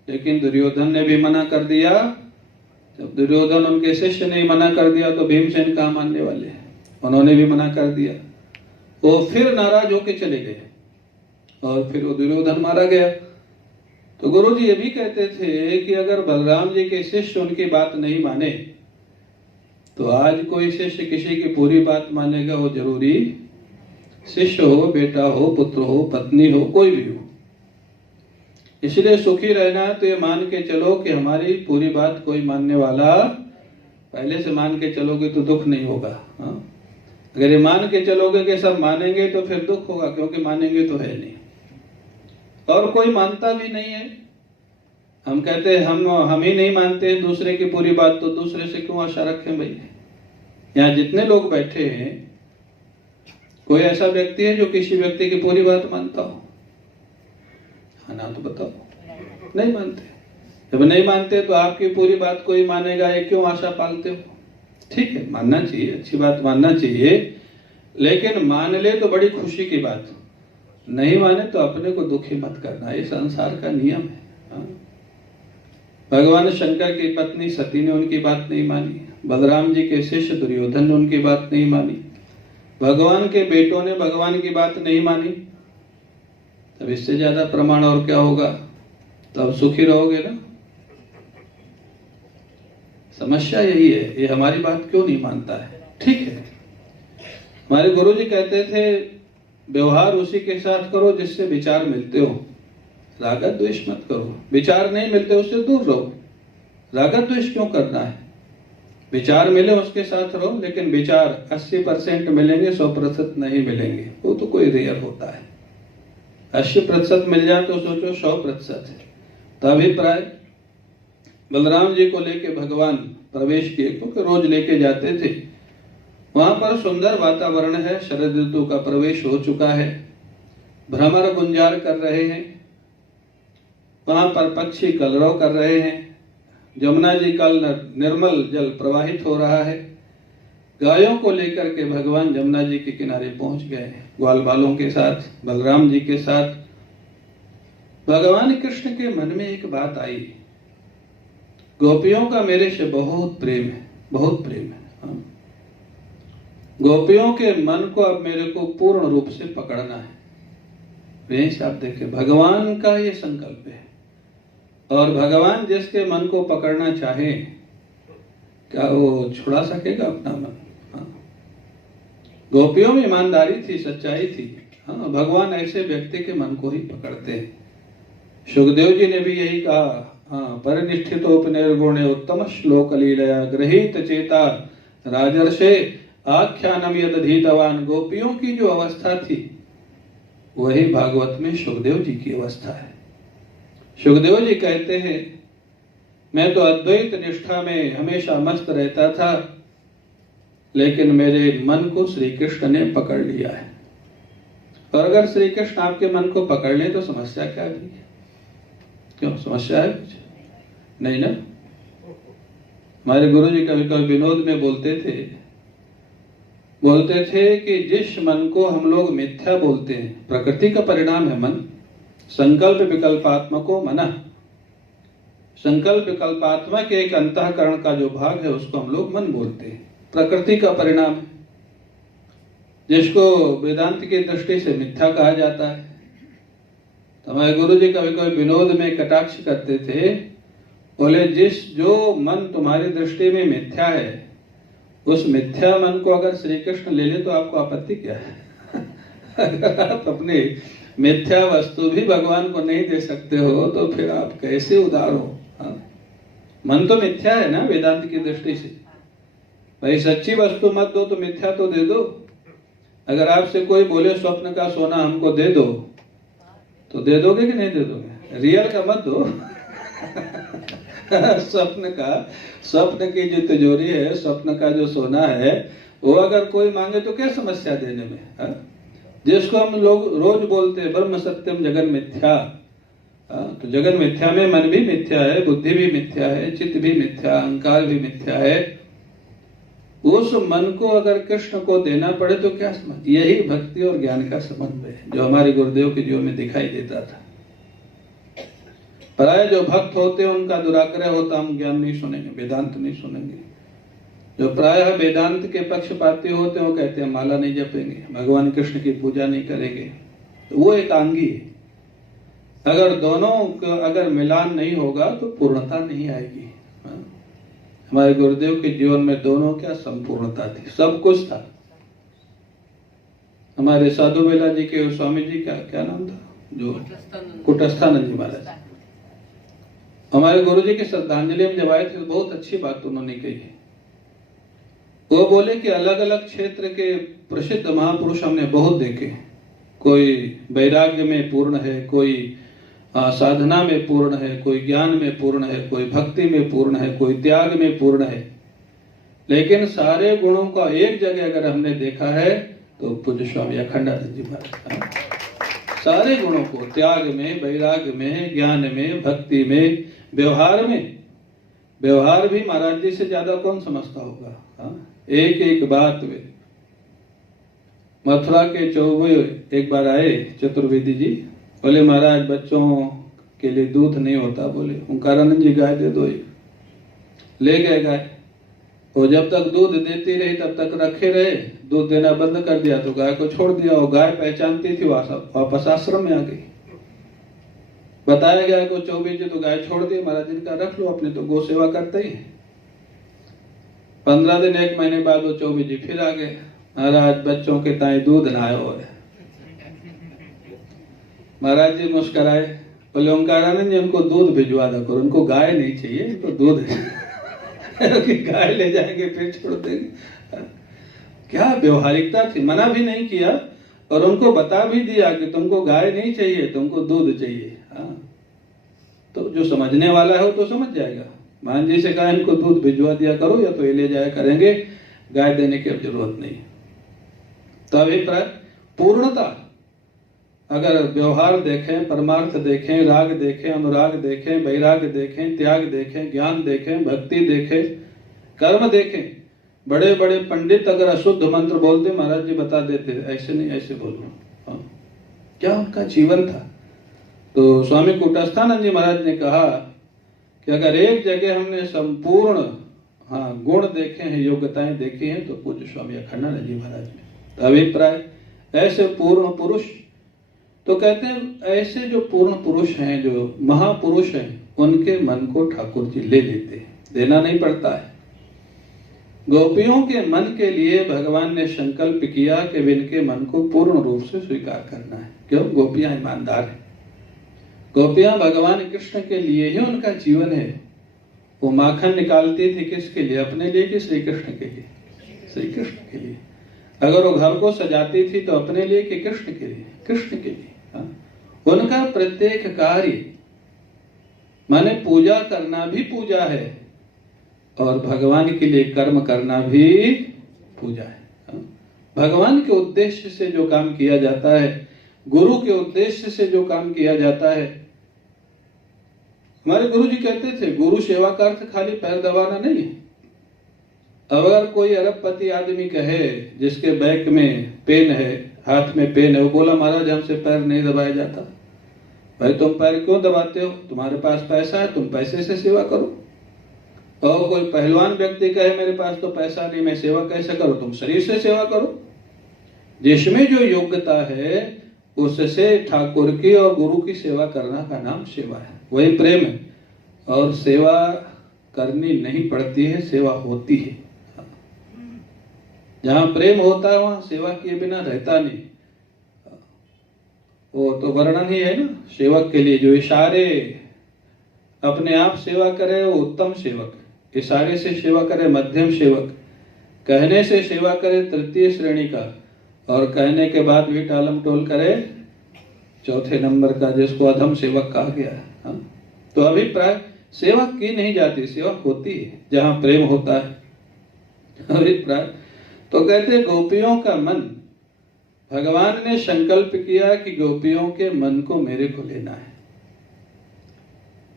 लेकिन दुर्योधन ने भी मना कर दिया। जब दुर्योधन उनके शिष्य ने मना कर दिया तो भीमसेन कहाँ मानने वाले हैं? उन्होंने भी मना कर दिया। वो फिर नाराज होके चले गए और फिर वो दुर्योधन मारा गया। तो गुरु जी ये भी कहते थे कि अगर बलराम जी के शिष्य उनकी बात नहीं माने, तो आज कोई शिष्य किसी की पूरी बात मानेगा? वो जरूरी शिष्य हो, बेटा हो, पुत्र हो, पत्नी हो, कोई भी हो। इसलिए सुखी रहना तो ये मान के चलो कि हमारी पूरी बात कोई मानने वाला, पहले से मान के चलोगे तो दुख नहीं होगा। हाँ? अगर ये मान के चलोगे कि सब मानेंगे तो फिर दुख होगा, क्योंकि मानेंगे तो है नहीं और कोई मानता भी नहीं है। हम कहते हैं हम ही नहीं मानते हैं दूसरे की पूरी बात, तो दूसरे से क्यों आशा रखें भाई? यहाँ जितने लोग बैठे हैं, कोई ऐसा व्यक्ति है जो किसी व्यक्ति की पूरी बात मानता हो? हाँ ना, तो बताओ। नहीं मानते। जब नहीं मानते तो आपकी पूरी बात कोई मानेगा, ये क्यों आशा पालते हो? ठीक है, मानना चाहिए, अच्छी बात मानना चाहिए, लेकिन मान ले तो बड़ी खुशी की बात, नहीं माने तो अपने को दुखी मत करना। ये संसार का नियम है। हाँ? भगवान शंकर की पत्नी सती ने उनकी बात नहीं मानी, बलराम जी के शिष्य दुर्योधन ने उनकी बात नहीं मानी, भगवान के बेटों ने भगवान की बात नहीं मानी, तब इससे ज्यादा प्रमाण और क्या होगा? तब सुखी रहोगे ना। समस्या यही है, ये हमारी बात क्यों नहीं मानता है? ठीक है, हमारे गुरुजी कहते थे व्यवहार उसी के साथ करो जिससे विचार मिलते हो, राग द्वेष मत करो। विचार नहीं मिलते उससे दूर रहो, राग द्वेष क्यों करना है? विचार मिले उसके साथ रहो, लेकिन विचार 80% मिलेंगे, 100% नहीं मिलेंगे, वो तो कोई रेयर होता है। 80% मिल जाए तो सोचो 100% है। तो अभिप्राय बलराम जी को लेके भगवान प्रवेश किए, क्योंकि रोज लेके जाते थे। वहां पर सुंदर वातावरण है, शरद ऋतु का प्रवेश हो चुका है, भ्रमर गुंजार कर रहे हैं, वहां पर पक्षी कलरव कर रहे हैं, जमुना जी का निर्मल जल प्रवाहित हो रहा है। गायों को लेकर के भगवान जमुना जी के किनारे पहुंच गए, ग्वाल बालों के साथ, बलराम जी के साथ। भगवान कृष्ण के मन में एक बात आई, गोपियों का मेरे से बहुत प्रेम है, बहुत प्रेम है। गोपियों के मन को अब मेरे को पूर्ण रूप से पकड़ना है। यहीं से आप देखें, भगवान का ये संकल्प है, और भगवान जिसके मन को पकड़ना चाहे, क्या वो छुड़ा सकेगा अपना मन? हाँ। गोपियों में ईमानदारी थी, सच्चाई थी। हाँ, भगवान ऐसे व्यक्ति के मन को ही पकड़ते हैं। सुखदेव जी ने भी यही कहा, हाँ, परिनिष्ठितोपनिर्गुणे उत्तम श्लोक लीलया गृहीत चेता राजर्षे आख्यानम यदधीतवान। गोपियों की जो अवस्था थी वही भागवत में सुखदेव जी की अवस्था है। सुखदेव जी कहते हैं, मैं तो अद्वैत निष्ठा में हमेशा मस्त रहता था, लेकिन मेरे मन को श्री कृष्ण ने पकड़ लिया है। और अगर श्री कृष्ण आपके मन को पकड़ ले तो समस्या क्या है? क्यों समस्या है? कुछ नहीं ना। हमारे गुरु जी कभी कभी विनोद में बोलते थे कि जिस मन को हम लोग मिथ्या बोलते हैं, प्रकृति का परिणाम है मन, संकल्प विकल्पात्मको मनः। संकल्प विकल्पात्मक एक अंतःकरण का जो भाग है उसको हम लोग मन बोलते हैं, प्रकृति का परिणाम है, जिसको वेदांत की दृष्टि से मिथ्या कहा जाता है। तो हमारे गुरु जी कभी कभी विनोद में कटाक्ष करते थे, बोले जो मन तुम्हारी दृष्टि में मिथ्या है, उस मिथ्या मन को अगर श्री कृष्ण ले ले तो आपको आपत्ति क्या है? अगर आप अपने मिथ्या वस्तु भी भगवान को नहीं दे सकते हो तो फिर आप कैसे उदार हो? हाँ? मन तो मिथ्या है ना वेदांत की दृष्टि से। भाई सच्ची वस्तु मत दो तो मिथ्या तो दे दो। अगर आपसे कोई बोले स्वप्न का सोना हमको दे दो, तो दे दोगे कि नहीं दे दोगे? रियल का मत दो। स्वप्न की जो तिजोरी है, स्वप्न का जो सोना है, वो अगर कोई मांगे तो क्या समस्या देने में? हा? जिसको हम लोग रोज बोलते हैं ब्रह्म सत्यम जगन मिथ्या, तो जगन मिथ्या में मन भी मिथ्या है, बुद्धि भी मिथ्या है, चित्त भी मिथ्या, अहंकार भी मिथ्या है। उस मन को अगर कृष्ण को देना पड़े तो क्या समझ? यही भक्ति और ज्ञान का संबंध है जो हमारे गुरुदेव के जीवन में दिखाई देता था। प्राय जो भक्त होते हैं उनका दुराग्रह होता, हम ज्ञान नहीं सुनेंगे, वेदांत नहीं सुनेंगे। जो प्रायः वेदांत के पक्षपाती होते हैं वो कहते हैं माला नहीं जपेंगे, भगवान कृष्ण की पूजा नहीं करेंगे। तो वो एकांगी है। अगर दोनों का अगर मिलान नहीं होगा तो पूर्णता नहीं आएगी। हमारे गुरुदेव के जीवन में दोनों क्या संपूर्णता थी, सब कुछ था। हमारे साधु बेला जी के स्वामी जी का क्या नाम था, जो कुटस्थानंद जी महाराज, हमारे गुरु जी की श्रद्धांजलि में जब आए थे तो बहुत अच्छी बात उन्होंने कही। वो बोले कि अलग अलग क्षेत्र के प्रसिद्ध महापुरुष हमने बहुत देखे, कोई वैराग्य में पूर्ण है, कोई साधना में पूर्ण है, कोई ज्ञान में पूर्ण है, कोई भक्ति में पूर्ण है, कोई त्याग में पूर्ण है, लेकिन सारे गुणों का एक जगह अगर हमने देखा है तो पूज्य स्वामी अखंडानंद जी महाराज। सारे गुणों को, त्याग में, वैराग्य में, ज्ञान में, भक्ति में, व्यवहार में, व्यवहार भी महाराज जी से ज्यादा कौन समझता होगा? एक एक बात में। मथुरा के चौबे एक बार आए चतुर्वेदी जी, बोले महाराज बच्चों के लिए दूध नहीं होता, बोले ओंकारानंद जी गाय दे दो। ले गए गाय, वो जब तक दूध देती रही तब तक रखे रहे, दूध देना बंद कर दिया तो गाय को छोड़ दिया। वो गाय पहचानती थी, वापस आश्रम में आ गई। बताया गया को 24 जी तो गाय छोड़ दी, महाराज जी का रख लो, अपने तो गौ सेवा करते ही। 15 दिन 1 महीने बाद वो 24 जी फिर आ गए, महाराज बच्चों के ताई दूध ना आयो है। महाराज जी मुस्कुराए, बोले ओंकारानंद जी उनको दूध भिजवा दो करो, उनको गाय नहीं चाहिए, उनको दूध है। गाय ले जाएंगे फिर छोड़ देंगे। क्या व्यवहारिकता थी, मना भी नहीं किया और उनको बता भी दिया कि तुमको गाय नहीं चाहिए, तुमको दूध चाहिए। हाँ, तो जो समझने वाला है वो तो समझ जाएगा। मान जी से कहा इनको दूध भिजवा दिया करो या तो ये ले जाया करेंगे, गाय देने की अब जरूरत नहीं। तो अभिप्राय पूर्णता, अगर व्यवहार देखें, परमार्थ देखें, राग देखें, अनुराग देखें, वैराग्य देखें, त्याग देखें, ज्ञान देखें, भक्ति देखें, कर्म देखें। बड़े बड़े पंडित अगर अशुद्ध मंत्र बोलते महाराज जी बता देते ऐसे नहीं ऐसे बोलो। हाँ, क्या उनका जीवन था। तो स्वामी कुटस्थानंद जी महाराज ने कहा कि अगर एक जगह हमने संपूर्ण गुण देखे हैं, योग्यताएं देखी हैं तो पूज्य स्वामी अखंडानंद जी महाराज ने। अभिप्राय ऐसे पूर्ण पुरुष, तो कहते हैं ऐसे जो पूर्ण पुरुष हैं, जो महापुरुष हैं, उनके मन को ठाकुर जी ले लेते हैं, देना नहीं पड़ता है। गोपियों के मन के लिए भगवान ने संकल्प किया कि इनके मन को पूर्ण रूप से स्वीकार करना है। क्यों? गोपियां ईमानदार हैं। गोपियां भगवान कृष्ण के लिए ही उनका जीवन है। वो माखन निकालती थी किसके लिए? अपने लिए कि श्री कृष्ण के लिए? श्री कृष्ण के लिए। अगर वो घर को सजाती थी तो अपने लिए कि कृष्ण के लिए? कृष्ण के लिए। हाँ? उनका प्रत्येक कार्य माने पूजा करना भी पूजा है और भगवान के लिए कर्म करना भी पूजा है। हाँ? भगवान के उद्देश्य से जो काम किया जाता है, गुरु के उद्देश्य से जो काम किया जाता है, हमारे गुरु जी कहते थे गुरु सेवा का अर्थ खाली पैर दबाना नहीं है। अगर कोई अरबपति आदमी कहे जिसके बैक में पेन है, हाथ में पेन है, वो बोला महाराज हमसे पैर नहीं दबाया जाता। भाई तुम पैर क्यों दबाते हो? तुम्हारे पास पैसा है, तुम पैसे से सेवा करो। और कोई पहलवान व्यक्ति कहे मेरे पास तो पैसा नहीं, मैं सेवा कैसे करूं? तुम शरीर से सेवा करो। जिसमें जो योग्यता है उससे ठाकुर की और गुरु की सेवा करना का नाम सेवा है, वही प्रेम है। और सेवा करनी नहीं पड़ती है, सेवा होती है। जहां प्रेम होता है वहां सेवा किए बिना रहता नहीं। वो तो वर्णन ही है ना सेवक के लिए। जो इशारे अपने आप सेवा करे वो उत्तम सेवक, इशारे से सेवा करे मध्यम सेवक, कहने से सेवा करे तृतीय श्रेणी का, और कहने के बाद भी टालम टोल करे चौथे नंबर का, जिसको अधम सेवक कहा गया है। हाँ? तो अभिप्राय सेवा की नहीं जाती, सेवा होती है जहां प्रेम होता है। अभिप्राय तो कहते गोपियों का मन, भगवान ने संकल्प किया कि गोपियों के मन को मेरे को लेना है।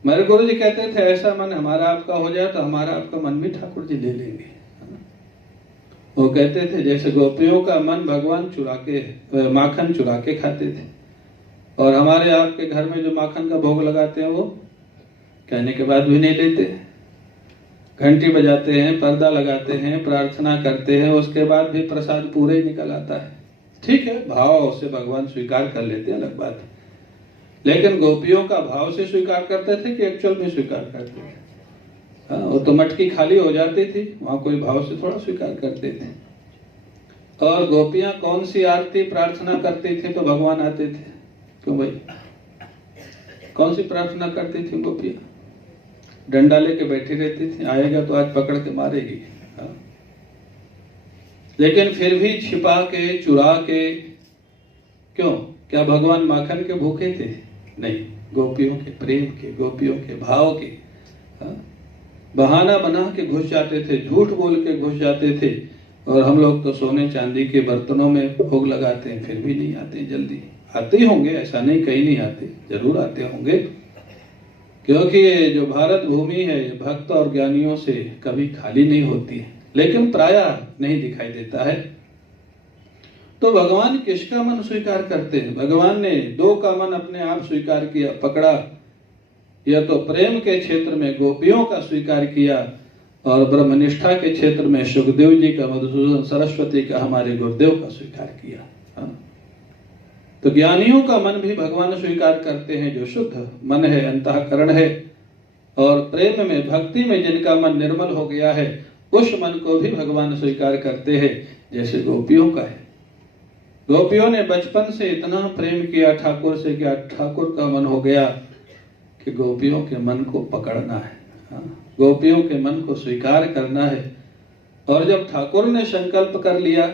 मेरे गुरु जी कहते थे ऐसा मन हमारा आपका हो जाए तो हमारा आपका मन भी ठाकुर जी ले लेंगे। वो कहते थे जैसे गोपियों का मन भगवान चुरा के माखन चुरा के खाते थे, और हमारे आपके घर में जो माखन का भोग लगाते हैं वो कहने के बाद भी नहीं लेते। घंटी बजाते हैं, पर्दा लगाते हैं, प्रार्थना करते हैं, उसके बाद भी प्रसाद पूरे ही निकल आता है। ठीक है, भाव से भगवान स्वीकार कर लेते हैं, अलग बात है। लेकिन गोपियों का भाव से स्वीकार करते थे कि एक्चुअल में स्वीकार करते थे? हाँ, वो तो मटकी खाली हो जाती थी, वहां कोई भाव से थोड़ा स्वीकार करते थे। और गोपियां कौन सी आरती प्रार्थना करती थी तो भगवान आते थे? क्यों भाई? कौन सी प्रार्थना करती थी गोपियां? डंडा लेके बैठी रहती थी, आएगा तो आज पकड़ के मारेगी। हाँ? लेकिन फिर भी छिपा के चुरा के, क्यों? क्या भगवान माखन के भूखे थे? नहीं, गोपियों के प्रेम के, गोपियों के भाव के। हाँ? बहाना बना के घुस जाते थे, झूठ बोल के घुस जाते थे। और हम लोग तो सोने चांदी के बर्तनों में भोग लगाते हैं, फिर भी नहीं आते जल्दी। आते ही होंगे, ऐसा नहीं कहीं नहीं आते, जरूर आते होंगे, क्योंकि ये जो भारत भूमि है भक्त और ज्ञानियों से कभी खाली नहीं होती है, लेकिन प्रायः नहीं दिखाई देता है। तो भगवान किसका मन स्वीकार करते हैं? भगवान ने दो का मन अपने आप स्वीकार किया, पकड़ा। या तो प्रेम के क्षेत्र में गोपियों का स्वीकार किया, और ब्रह्मनिष्ठा के क्षेत्र में सुखदेव जी का, मधुसूदन सरस्वती का, हमारे गुरुदेव का स्वीकार किया। हाँ। तो ज्ञानियों का मन भी भगवान स्वीकार करते हैं, जो शुद्ध मन है, अंतःकरण है, और प्रेम में, भक्ति में जिनका मन निर्मल हो गया है, उस मन को भी भगवान स्वीकार करते हैं, जैसे गोपियों का है। गोपियों ने बचपन से इतना प्रेम किया ठाकुर से, क्या ठाकुर का मन हो गया कि गोपियों के मन को पकड़ना है। हाँ, गोपियों के मन को स्वीकार करना है। और जब ठाकुर ने संकल्प कर लिया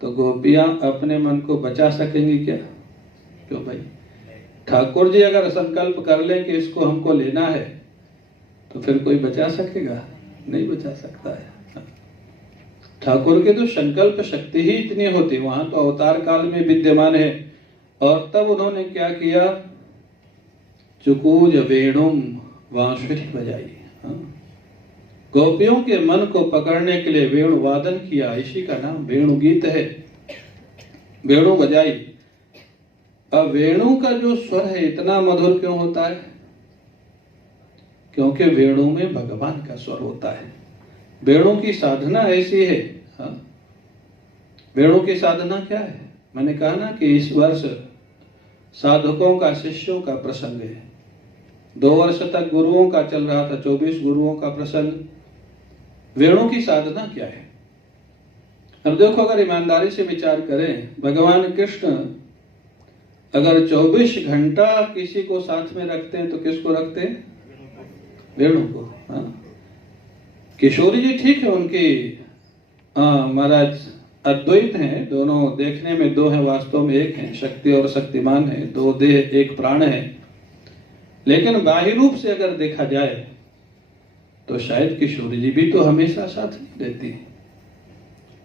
तो गोपियां अपने मन को बचा सकेंगी क्या? क्यों भाई, ठाकुर जी अगर संकल्प कर ले कि इसको हमको लेना है, तो फिर कोई बचा सकेगा? नहीं बचा सकता है। ठाकुर के तो संकल्प शक्ति ही इतनी होती, वहां तो अवतार काल में विद्यमान है। और तब उन्होंने क्या किया? चुकूज वेणुम, बांसुरी बजाई। गोपियों के मन को पकड़ने के लिए वेणु वादन किया, इसी का नाम वेणु गीत है। वेणु बजाई। अब वेणु का जो स्वर है इतना मधुर क्यों होता है? क्योंकि वेणु में भगवान का स्वर होता है। वेणु की साधना ऐसी है। हाँ, वेणु की साधना क्या है? मैंने कहा ना कि इस वर्ष साधकों का, शिष्यों का प्रसंग है। 2 वर्ष तक गुरुओं का चल रहा था, 24 गुरुओं का प्रसंग। वेणु की साधना क्या है? अब देखो, अगर ईमानदारी से विचार करें, भगवान कृष्ण अगर 24 घंटा किसी को साथ में रखते हैं तो किसको रखते हैं? वेणु को। हाँ, किशोरी जी ठीक है, उनकी महाराज अद्वैत हैं, दोनों देखने में 2 हैं, वास्तव में 1 है, शक्ति और शक्तिमान है, 2 देह 1 प्राण है। लेकिन बाह्य रूप से अगर देखा जाए तो शायद किशोरी जी भी तो हमेशा साथ नहीं रहती,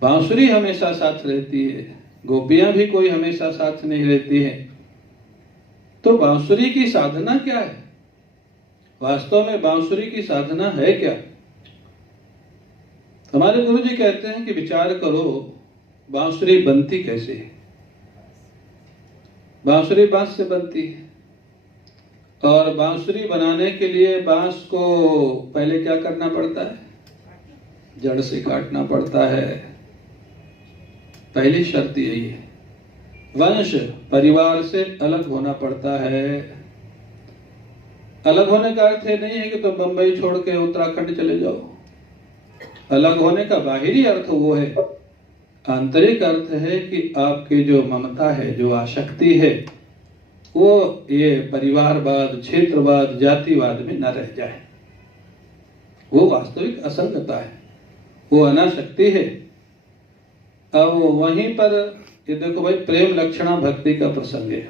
बांसुरी हमेशा साथ रहती है, गोपियां भी कोई हमेशा साथ नहीं रहती है। तो बांसुरी की साधना क्या है? वास्तव में बांसुरी की साधना है क्या? हमारे गुरु जी कहते हैं कि विचार करो, बांसुरी बनती कैसे है? बांसुरी बांस से बनती है, और बांसुरी बनाने के लिए बांस को पहले क्या करना पड़ता है? जड़ से काटना पड़ता है। पहली शर्त यही है। वंश परिवार से अलग होना पड़ता है। अलग होने का अर्थ ये नहीं है कि तुम बंबई छोड़ के उत्तराखंड चले जाओ। अलग होने का बाहरी अर्थ वो है, आंतरिक अर्थ है कि आपकी जो ममता है, जो आसक्ति है, वो ये परिवारवाद, क्षेत्रवाद, जातिवाद में न रह जाए। वो वास्तविक असंगता है, वो अनासक्ति है। अब वहीं पर ये देखो भाई, प्रेम लक्षणा भक्ति का प्रसंग है।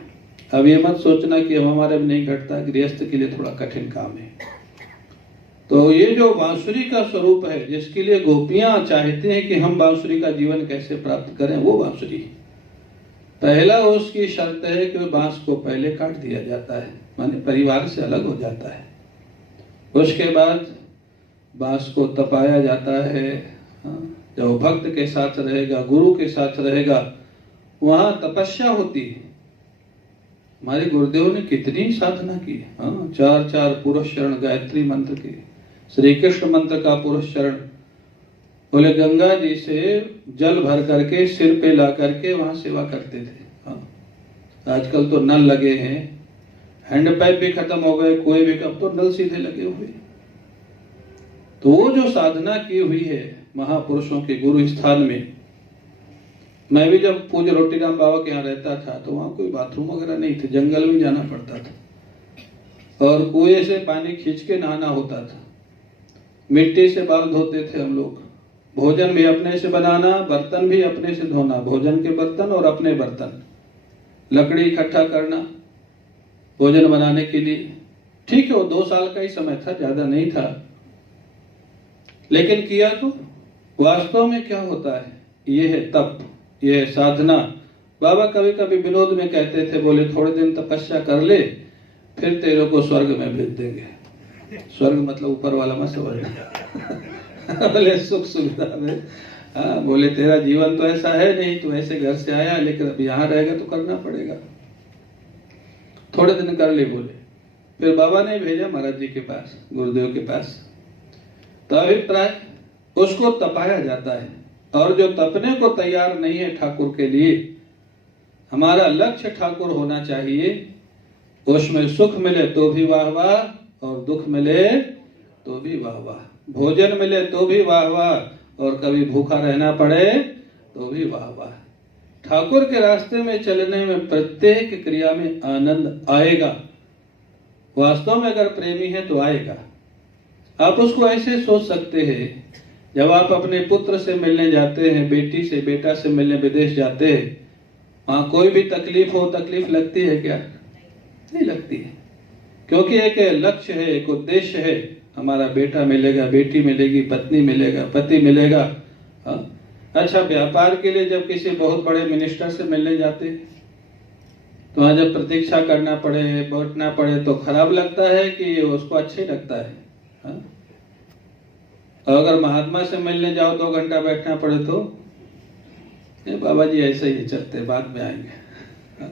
अब ये मत सोचना कि हमारे में नहीं घटता, गृहस्थ के लिए थोड़ा कठिन काम है। तो ये जो बांसुरी का स्वरूप है, जिसके लिए गोपियां चाहते हैं कि हम बांसुरी का जीवन कैसे प्राप्त करें, वो बांसुरी। पहला उसकी शर्त है कि बांस को पहले काट दिया जाता है, माने परिवार से अलग हो जाता है। उसके बाद बांस को तपाया जाता है। जब भक्त के साथ रहेगा, गुरु के साथ रहेगा, वहां तपस्या होती है। हमारे गुरुदेव ने कितनी साधना की। 4 पुरुष चरण गायत्री मंत्र के, श्री कृष्ण मंत्र का पुरुष चरण, बोले गंगा जी से जल भर करके सिर पे ला करके वहां सेवा करते थे। आजकल तो नल लगे हैं, हैंडपाइप भी खत्म हो गए, कुएं भी, अब तो नल सीधे लगे हुए। तो वो जो साधना की हुई है महापुरुषों के गुरु स्थान में। मैं भी जब पूज्य रोटीराम बाबा के यहाँ रहता था तो वहां कोई बाथरूम वगैरह नहीं थे, जंगल में जाना पड़ता था, और कुएं से पानी खींच के नहाना होता था। मिट्टी से बाल धोते थे हम लोग। भोजन भी अपने से बनाना, बर्तन भी अपने से धोना, भोजन के बर्तन और अपने बर्तन, लकड़ी इकट्ठा करना भोजन बनाने के लिए। ठीक है, वो 2 साल का ही समय था, ज्यादा नहीं था, लेकिन किया तो। वास्तव में क्या होता है? ये है तप, ये है साधना। बाबा कभी कभी विनोद में कहते थे, बोले थोड़े दिन तपस्या कर ले, फिर तेरे को स्वर्ग में भेज देंगे। स्वर्ग मतलब ऊपर वाला मत समझना। बोले सुख सुविधा में। बोले तेरा जीवन तो ऐसा है नहीं, तू ऐसे घर से आया, लेकिन अब यहाँ रहेगा तो करना पड़ेगा। थोड़े दिन कर ले बोले। फिर बाबा ने भेजा महाराज जी के पास, गुरुदेव के पास। तो अभिप्राय उसको तपाया जाता है। और जो तपने को तैयार नहीं है ठाकुर के लिए, हमारा लक्ष्य ठाकुर होना चाहिए। उसमें सुख मिले तो भी वाह वाह और दुख मिले तो भी वाह वाह, भोजन मिले तो भी वाह वाह और कभी भूखा रहना पड़े तो भी वाह वाह। ठाकुर के रास्ते में चलने में प्रत्येक क्रिया में आनंद आएगा। वास्तव में अगर प्रेमी है तो आएगा। आप उसको ऐसे सोच सकते हैं, जब आप अपने पुत्र से मिलने जाते हैं, बेटी से बेटा से मिलने विदेश जाते हैं, वहां कोई भी तकलीफ हो, तकलीफ लगती है क्या? नहीं लगती है, क्योंकि एक लक्ष्य है, एक उद्देश्य है। हमारा बेटा मिलेगा, बेटी मिलेगी, पत्नी मिलेगा, पति मिलेगा। हाँ? अच्छा, व्यापार के लिए जब किसी बहुत बड़े मिनिस्टर से मिलने जाते हैं तो वहां जब प्रतीक्षा करना पड़े, बैठना पड़े तो खराब लगता है कि उसको अच्छे लगता है? हाँ? और अगर महात्मा से मिलने जाओ 2 घंटा बैठना पड़े तो बाबा जी ऐसे ही चलते, बाद में आएंगे। हाँ?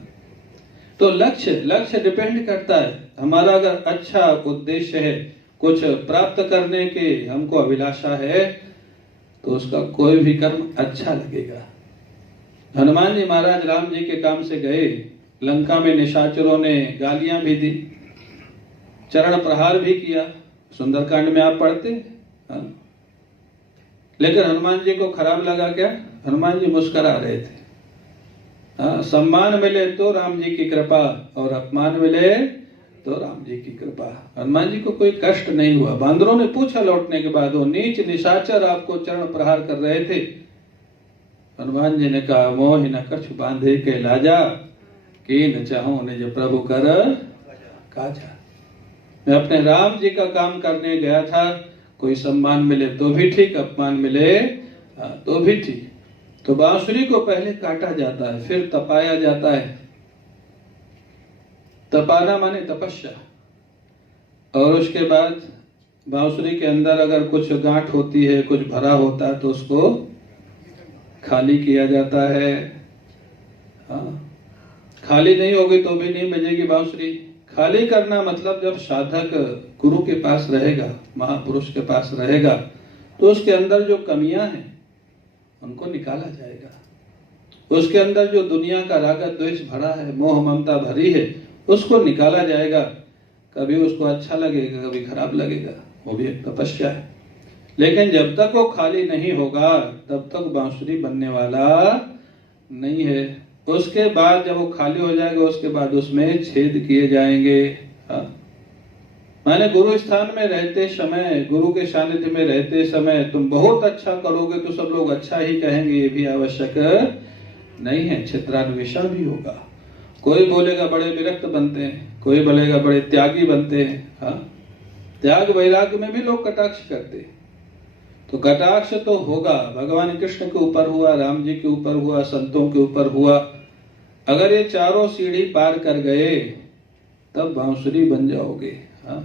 तो लक्ष्य डिपेंड करता है। हमारा अगर अच्छा उद्देश्य है, कुछ प्राप्त करने की हमको अभिलाषा है, तो उसका कोई भी कर्म अच्छा लगेगा। हनुमान जी महाराज राम जी के काम से गए, लंका में निशाचरों ने गालियां भी दी, चरण प्रहार भी किया, सुंदरकांड में आप पढ़ते। हाँ? लेकिन हनुमान जी को खराब लगा क्या? हनुमान जी मुस्कुरा रहे थे। हाँ? सम्मान मिले तो राम जी की कृपा और अपमान मिले तो राम जी की कृपा। हनुमान जी को कोई कष्ट नहीं हुआ। बांदरों ने पूछा लौटने के बाद, वो नीच निशाचर आपको चरण प्रहार कर रहे थे। हनुमान जी ने कहा, मोह न कछु बांधे के लाजा, की न चाहूं निज प्रभु कर काजा। मैं अपने राम जी का काम करने गया था, कोई सम्मान मिले तो भी ठीक, अपमान मिले तो भी ठीक। तो बांसुरी को पहले काटा जाता है, फिर तपाया जाता है। तपाना माने तपस्या। और उसके बाद बांसुरी के अंदर अगर कुछ गांठ होती है, कुछ भरा होता है, तो उसको खाली किया जाता है। हाँ? खाली नहीं होगी तो भी नहीं बजेगी बांसुरी। खाली करना मतलब जब साधक गुरु के पास रहेगा, महापुरुष के पास रहेगा, तो उसके अंदर जो कमियां हैं उनको निकाला जाएगा। उसके अंदर जो दुनिया का राग द्वेष भरा है, मोह ममता भरी है, उसको निकाला जाएगा। कभी उसको अच्छा लगेगा, कभी खराब लगेगा, वो भी एक तपस्या है। लेकिन जब तक वो खाली नहीं होगा तब तक बांसुरी बनने वाला नहीं है। उसके बाद जब वो खाली हो जाएगा, उसके बाद उसमें छेद किए जाएंगे। हाँ? माने गुरु स्थान में रहते समय, गुरु के सानिध्य में रहते समय तुम बहुत अच्छा करोगे तो सब लोग अच्छा ही कहेंगे, ये भी आवश्यक नहीं है। क्षेत्रान्वेषण भी होगा। कोई बोलेगा बड़े विरक्त बनते हैं, कोई बोलेगा बड़े त्यागी बनते हैं। हाँ? त्याग वैराग्य में भी लोग कटाक्ष करते हैं। तो कटाक्ष तो होगा, भगवान कृष्ण के ऊपर हुआ, राम जी के ऊपर हुआ, संतों के ऊपर हुआ। अगर ये चारों सीढ़ी पार कर गए तब बांसुरी बन जाओगे। हाँ?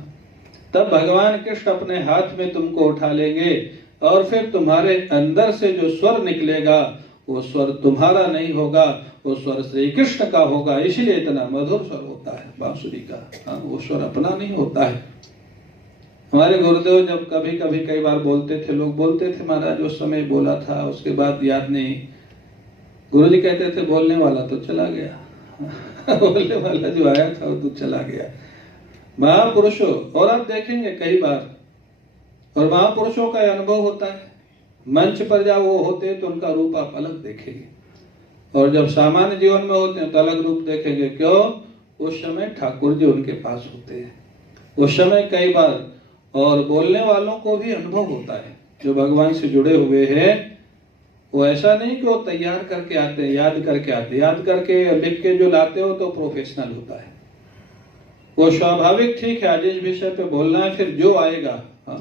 तब भगवान कृष्ण अपने हाथ में तुमको उठा लेंगे और फिर तुम्हारे अंदर से जो स्वर निकलेगा वो स्वर तुम्हारा नहीं होगा, वो स्वर श्री कृष्ण का होगा। इसलिए इतना मधुर स्वर होता है बांसुरी का। हाँ? वो स्वर अपना नहीं होता है। हमारे गुरुदेव जब कभी कभी कई बार बोलते थे, लोग बोलते थे महाराज उस समय बोला था, उसके बाद याद नहीं। गुरुजी कहते थे बोलने वाला तो चला गया बोलने वाला जो आया था वो तो चला गया। महापुरुषों, और आप देखेंगे कई बार, और महापुरुषों का अनुभव होता है, मंच पर जब वो होते हैं तो उनका रूप आप अलग देखेंगे, और जब सामान्य जीवन में होते हैं तो अलग रूप देखेंगे। क्यों? उस समय ठाकुर जी उनके पास होते हैं उस समय कई बार। और बोलने वालों को भी अनुभव होता है, जो भगवान से जुड़े हुए हैं। वो ऐसा नहीं कि वो तैयार करके आते हैं, याद करके आते, याद करके लिख के जो लाते हो तो प्रोफेशनल होता है। वो स्वाभाविक ठीक है, आज इस विषय पे बोलना है, फिर जो आएगा। हाँ?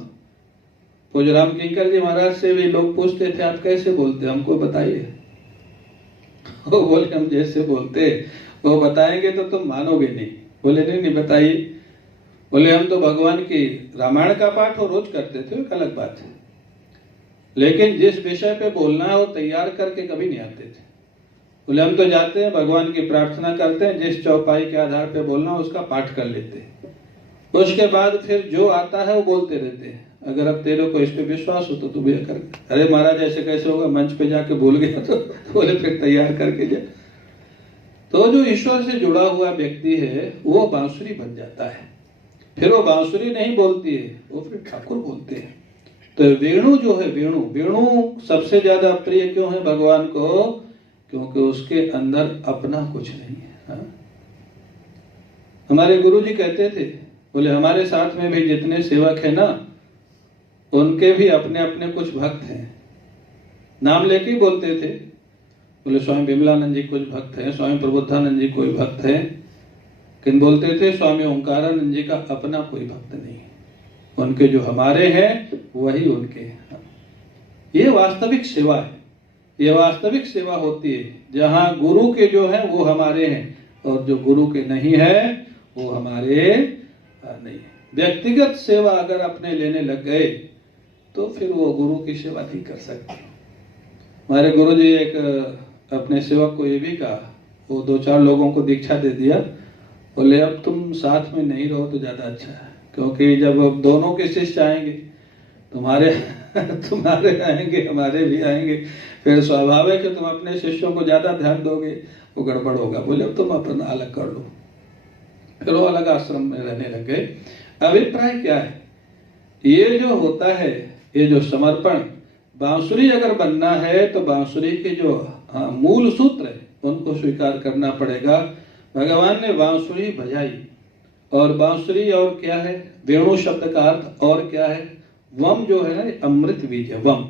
पूज्य राम किंकर जी महाराज से भी लोग पूछते थे आप कैसे बोलते, हमको बताइए। वो बोले हम जैसे बोलते वो बताएंगे तो तुम मानोगे नहीं। बोले नहीं बताइए। बोले हम तो भगवान की रामायण का पाठ हो रोज करते थे, एक अलग बात है, लेकिन जिस विषय पे बोलना है वो तैयार करके कभी नहीं आते थे। बोले हम तो जाते हैं, भगवान की प्रार्थना करते हैं, जिस चौपाई के आधार पे बोलना उसका पाठ कर लेते हैं, उसके बाद फिर जो आता है वो बोलते रहते हैं। अगर अब तेरे को इस पे विश्वास हो तो तू भी कर। अरे महाराज ऐसे कैसे होगा, मंच पे जाके भूल गया तो बोले फिर तैयार करके जा। तो जो ईश्वर से जुड़ा हुआ व्यक्ति है वो बांसुरी बन जाता है। फिर वो बांसुरी नहीं बोलती है, वो फिर ठाकुर बोलते हैं। तो वेणु जो है, वेणु सबसे ज्यादा प्रिय क्यों है भगवान को? क्योंकि उसके अंदर अपना कुछ नहीं है। हाँ? हमारे गुरुजी कहते थे, बोले हमारे साथ में भी जितने सेवक हैं ना, उनके भी अपने अपने कुछ भक्त हैं। नाम लेके ही बोलते थे, बोले स्वामी विमलानंद जी कुछ भक्त हैं, स्वामी प्रबुद्धानंद जी कोई भक्त हैं, लेकिन बोलते थे स्वामी ओंकारानंद जी का अपना कोई भक्त नहीं है, उनके जो हमारे हैं वही उनके हैं। ये वास्तविक सेवा है, ये वास्तविक सेवा होती है जहां गुरु के जो है वो हमारे हैं और जो गुरु के नहीं है वो हमारे नहीं है। व्यक्तिगत सेवा अगर अपने लेने लग गए तो फिर वो गुरु की सेवा नहीं कर सकते। हमारे गुरु जी एक अपने सेवक को ये भी कहा, वो 2-4 लोगों को दीक्षा दे दिया, बोले अब तुम साथ में नहीं रहो तो ज्यादा अच्छा है, क्योंकि जब अब दोनों के शिष्य आएंगे, तुम्हारे आएंगे, हमारे भी आएंगे, फिर स्वाभाविक है तुम अपने शिष्यों को ज्यादा ध्यान दोगे, वो गड़बड़ होगा। बोले अब तुम अपना अलग कर लो। फिर वो अलग आश्रम में रहने लग गए। अभिप्राय क्या है? ये जो होता है, ये जो समर्पण, बांसुरी अगर बनना है तो बांसुरी के जो मूल सूत्र है उनको स्वीकार करना पड़ेगा। भगवान ने बांसुरी बजाई, और बांसुरी और क्या है? वेणु शब्द का अर्थ और क्या है? वम जो है ना, अमृत बीज है वम,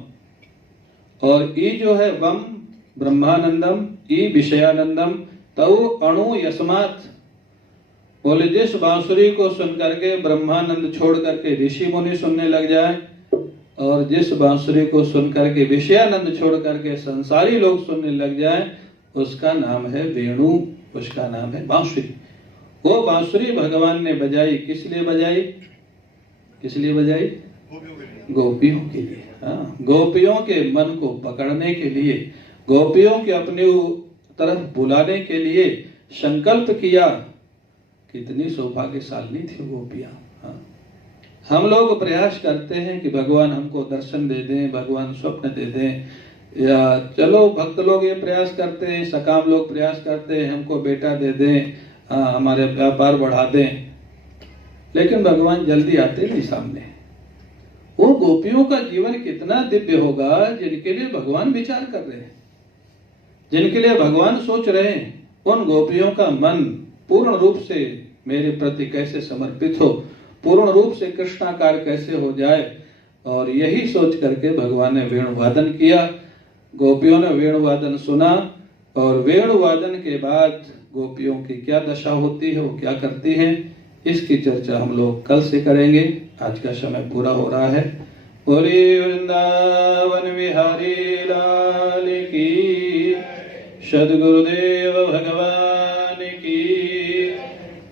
और ई जो है वम ब्रह्मानंदम, ई विषयानंदम, तौ अणु यस्मात्। बोले जिस बांसुरी को सुन करके ब्रह्मानंद छोड़ करके ऋषि मुनि सुनने लग जाए, और जिस बांसुरी को सुन करके विषयानंद छोड़ करके संसारी लोग सुनने लग जाए, उसका नाम है वेणु, उसका नाम है बांसुरी। वो बांसुरी भगवान ने बजाई, किस लिए बजाई? किस लिए बजाई? गोपियों के लिए। हाँ, गोपियों के मन को पकड़ने के लिए, गोपियों के अपने तरफ बुलाने के लिए संकल्प किया। कितनी सौभाग्यशाली थी गोपियां। हाँ, हम लोग प्रयास करते हैं कि भगवान हमको दर्शन दे दें, भगवान स्वप्न दे दें, या चलो भक्त लोग ये प्रयास करते हैं, सकाम लोग प्रयास करते हैं हमको बेटा दे दें, हमारे व्यापार बढ़ा दें, लेकिन भगवान जल्दी आते नहीं सामने। वो गोपियों का जीवन कितना दिव्य होगा जिनके लिए भगवान विचार कर रहे हैं, जिनके लिए भगवान सोच रहे हैं। उन गोपियों का मन पूर्ण रूप से मेरे प्रति कैसे समर्पित हो, पूर्ण रूप से कृष्णाकार कैसे हो जाए, और यही सोच करके भगवान ने वेणुवादन किया। गोपियों ने वेणुवादन सुना, और वेणुवादन के बाद गोपियों की क्या दशा होती है, वो क्या करती हैं, इसकी चर्चा हम लोग कल से करेंगे। आज का समय पूरा हो रहा है। बोले वृंदावन विहारी लाल की, सद्गुरुदेव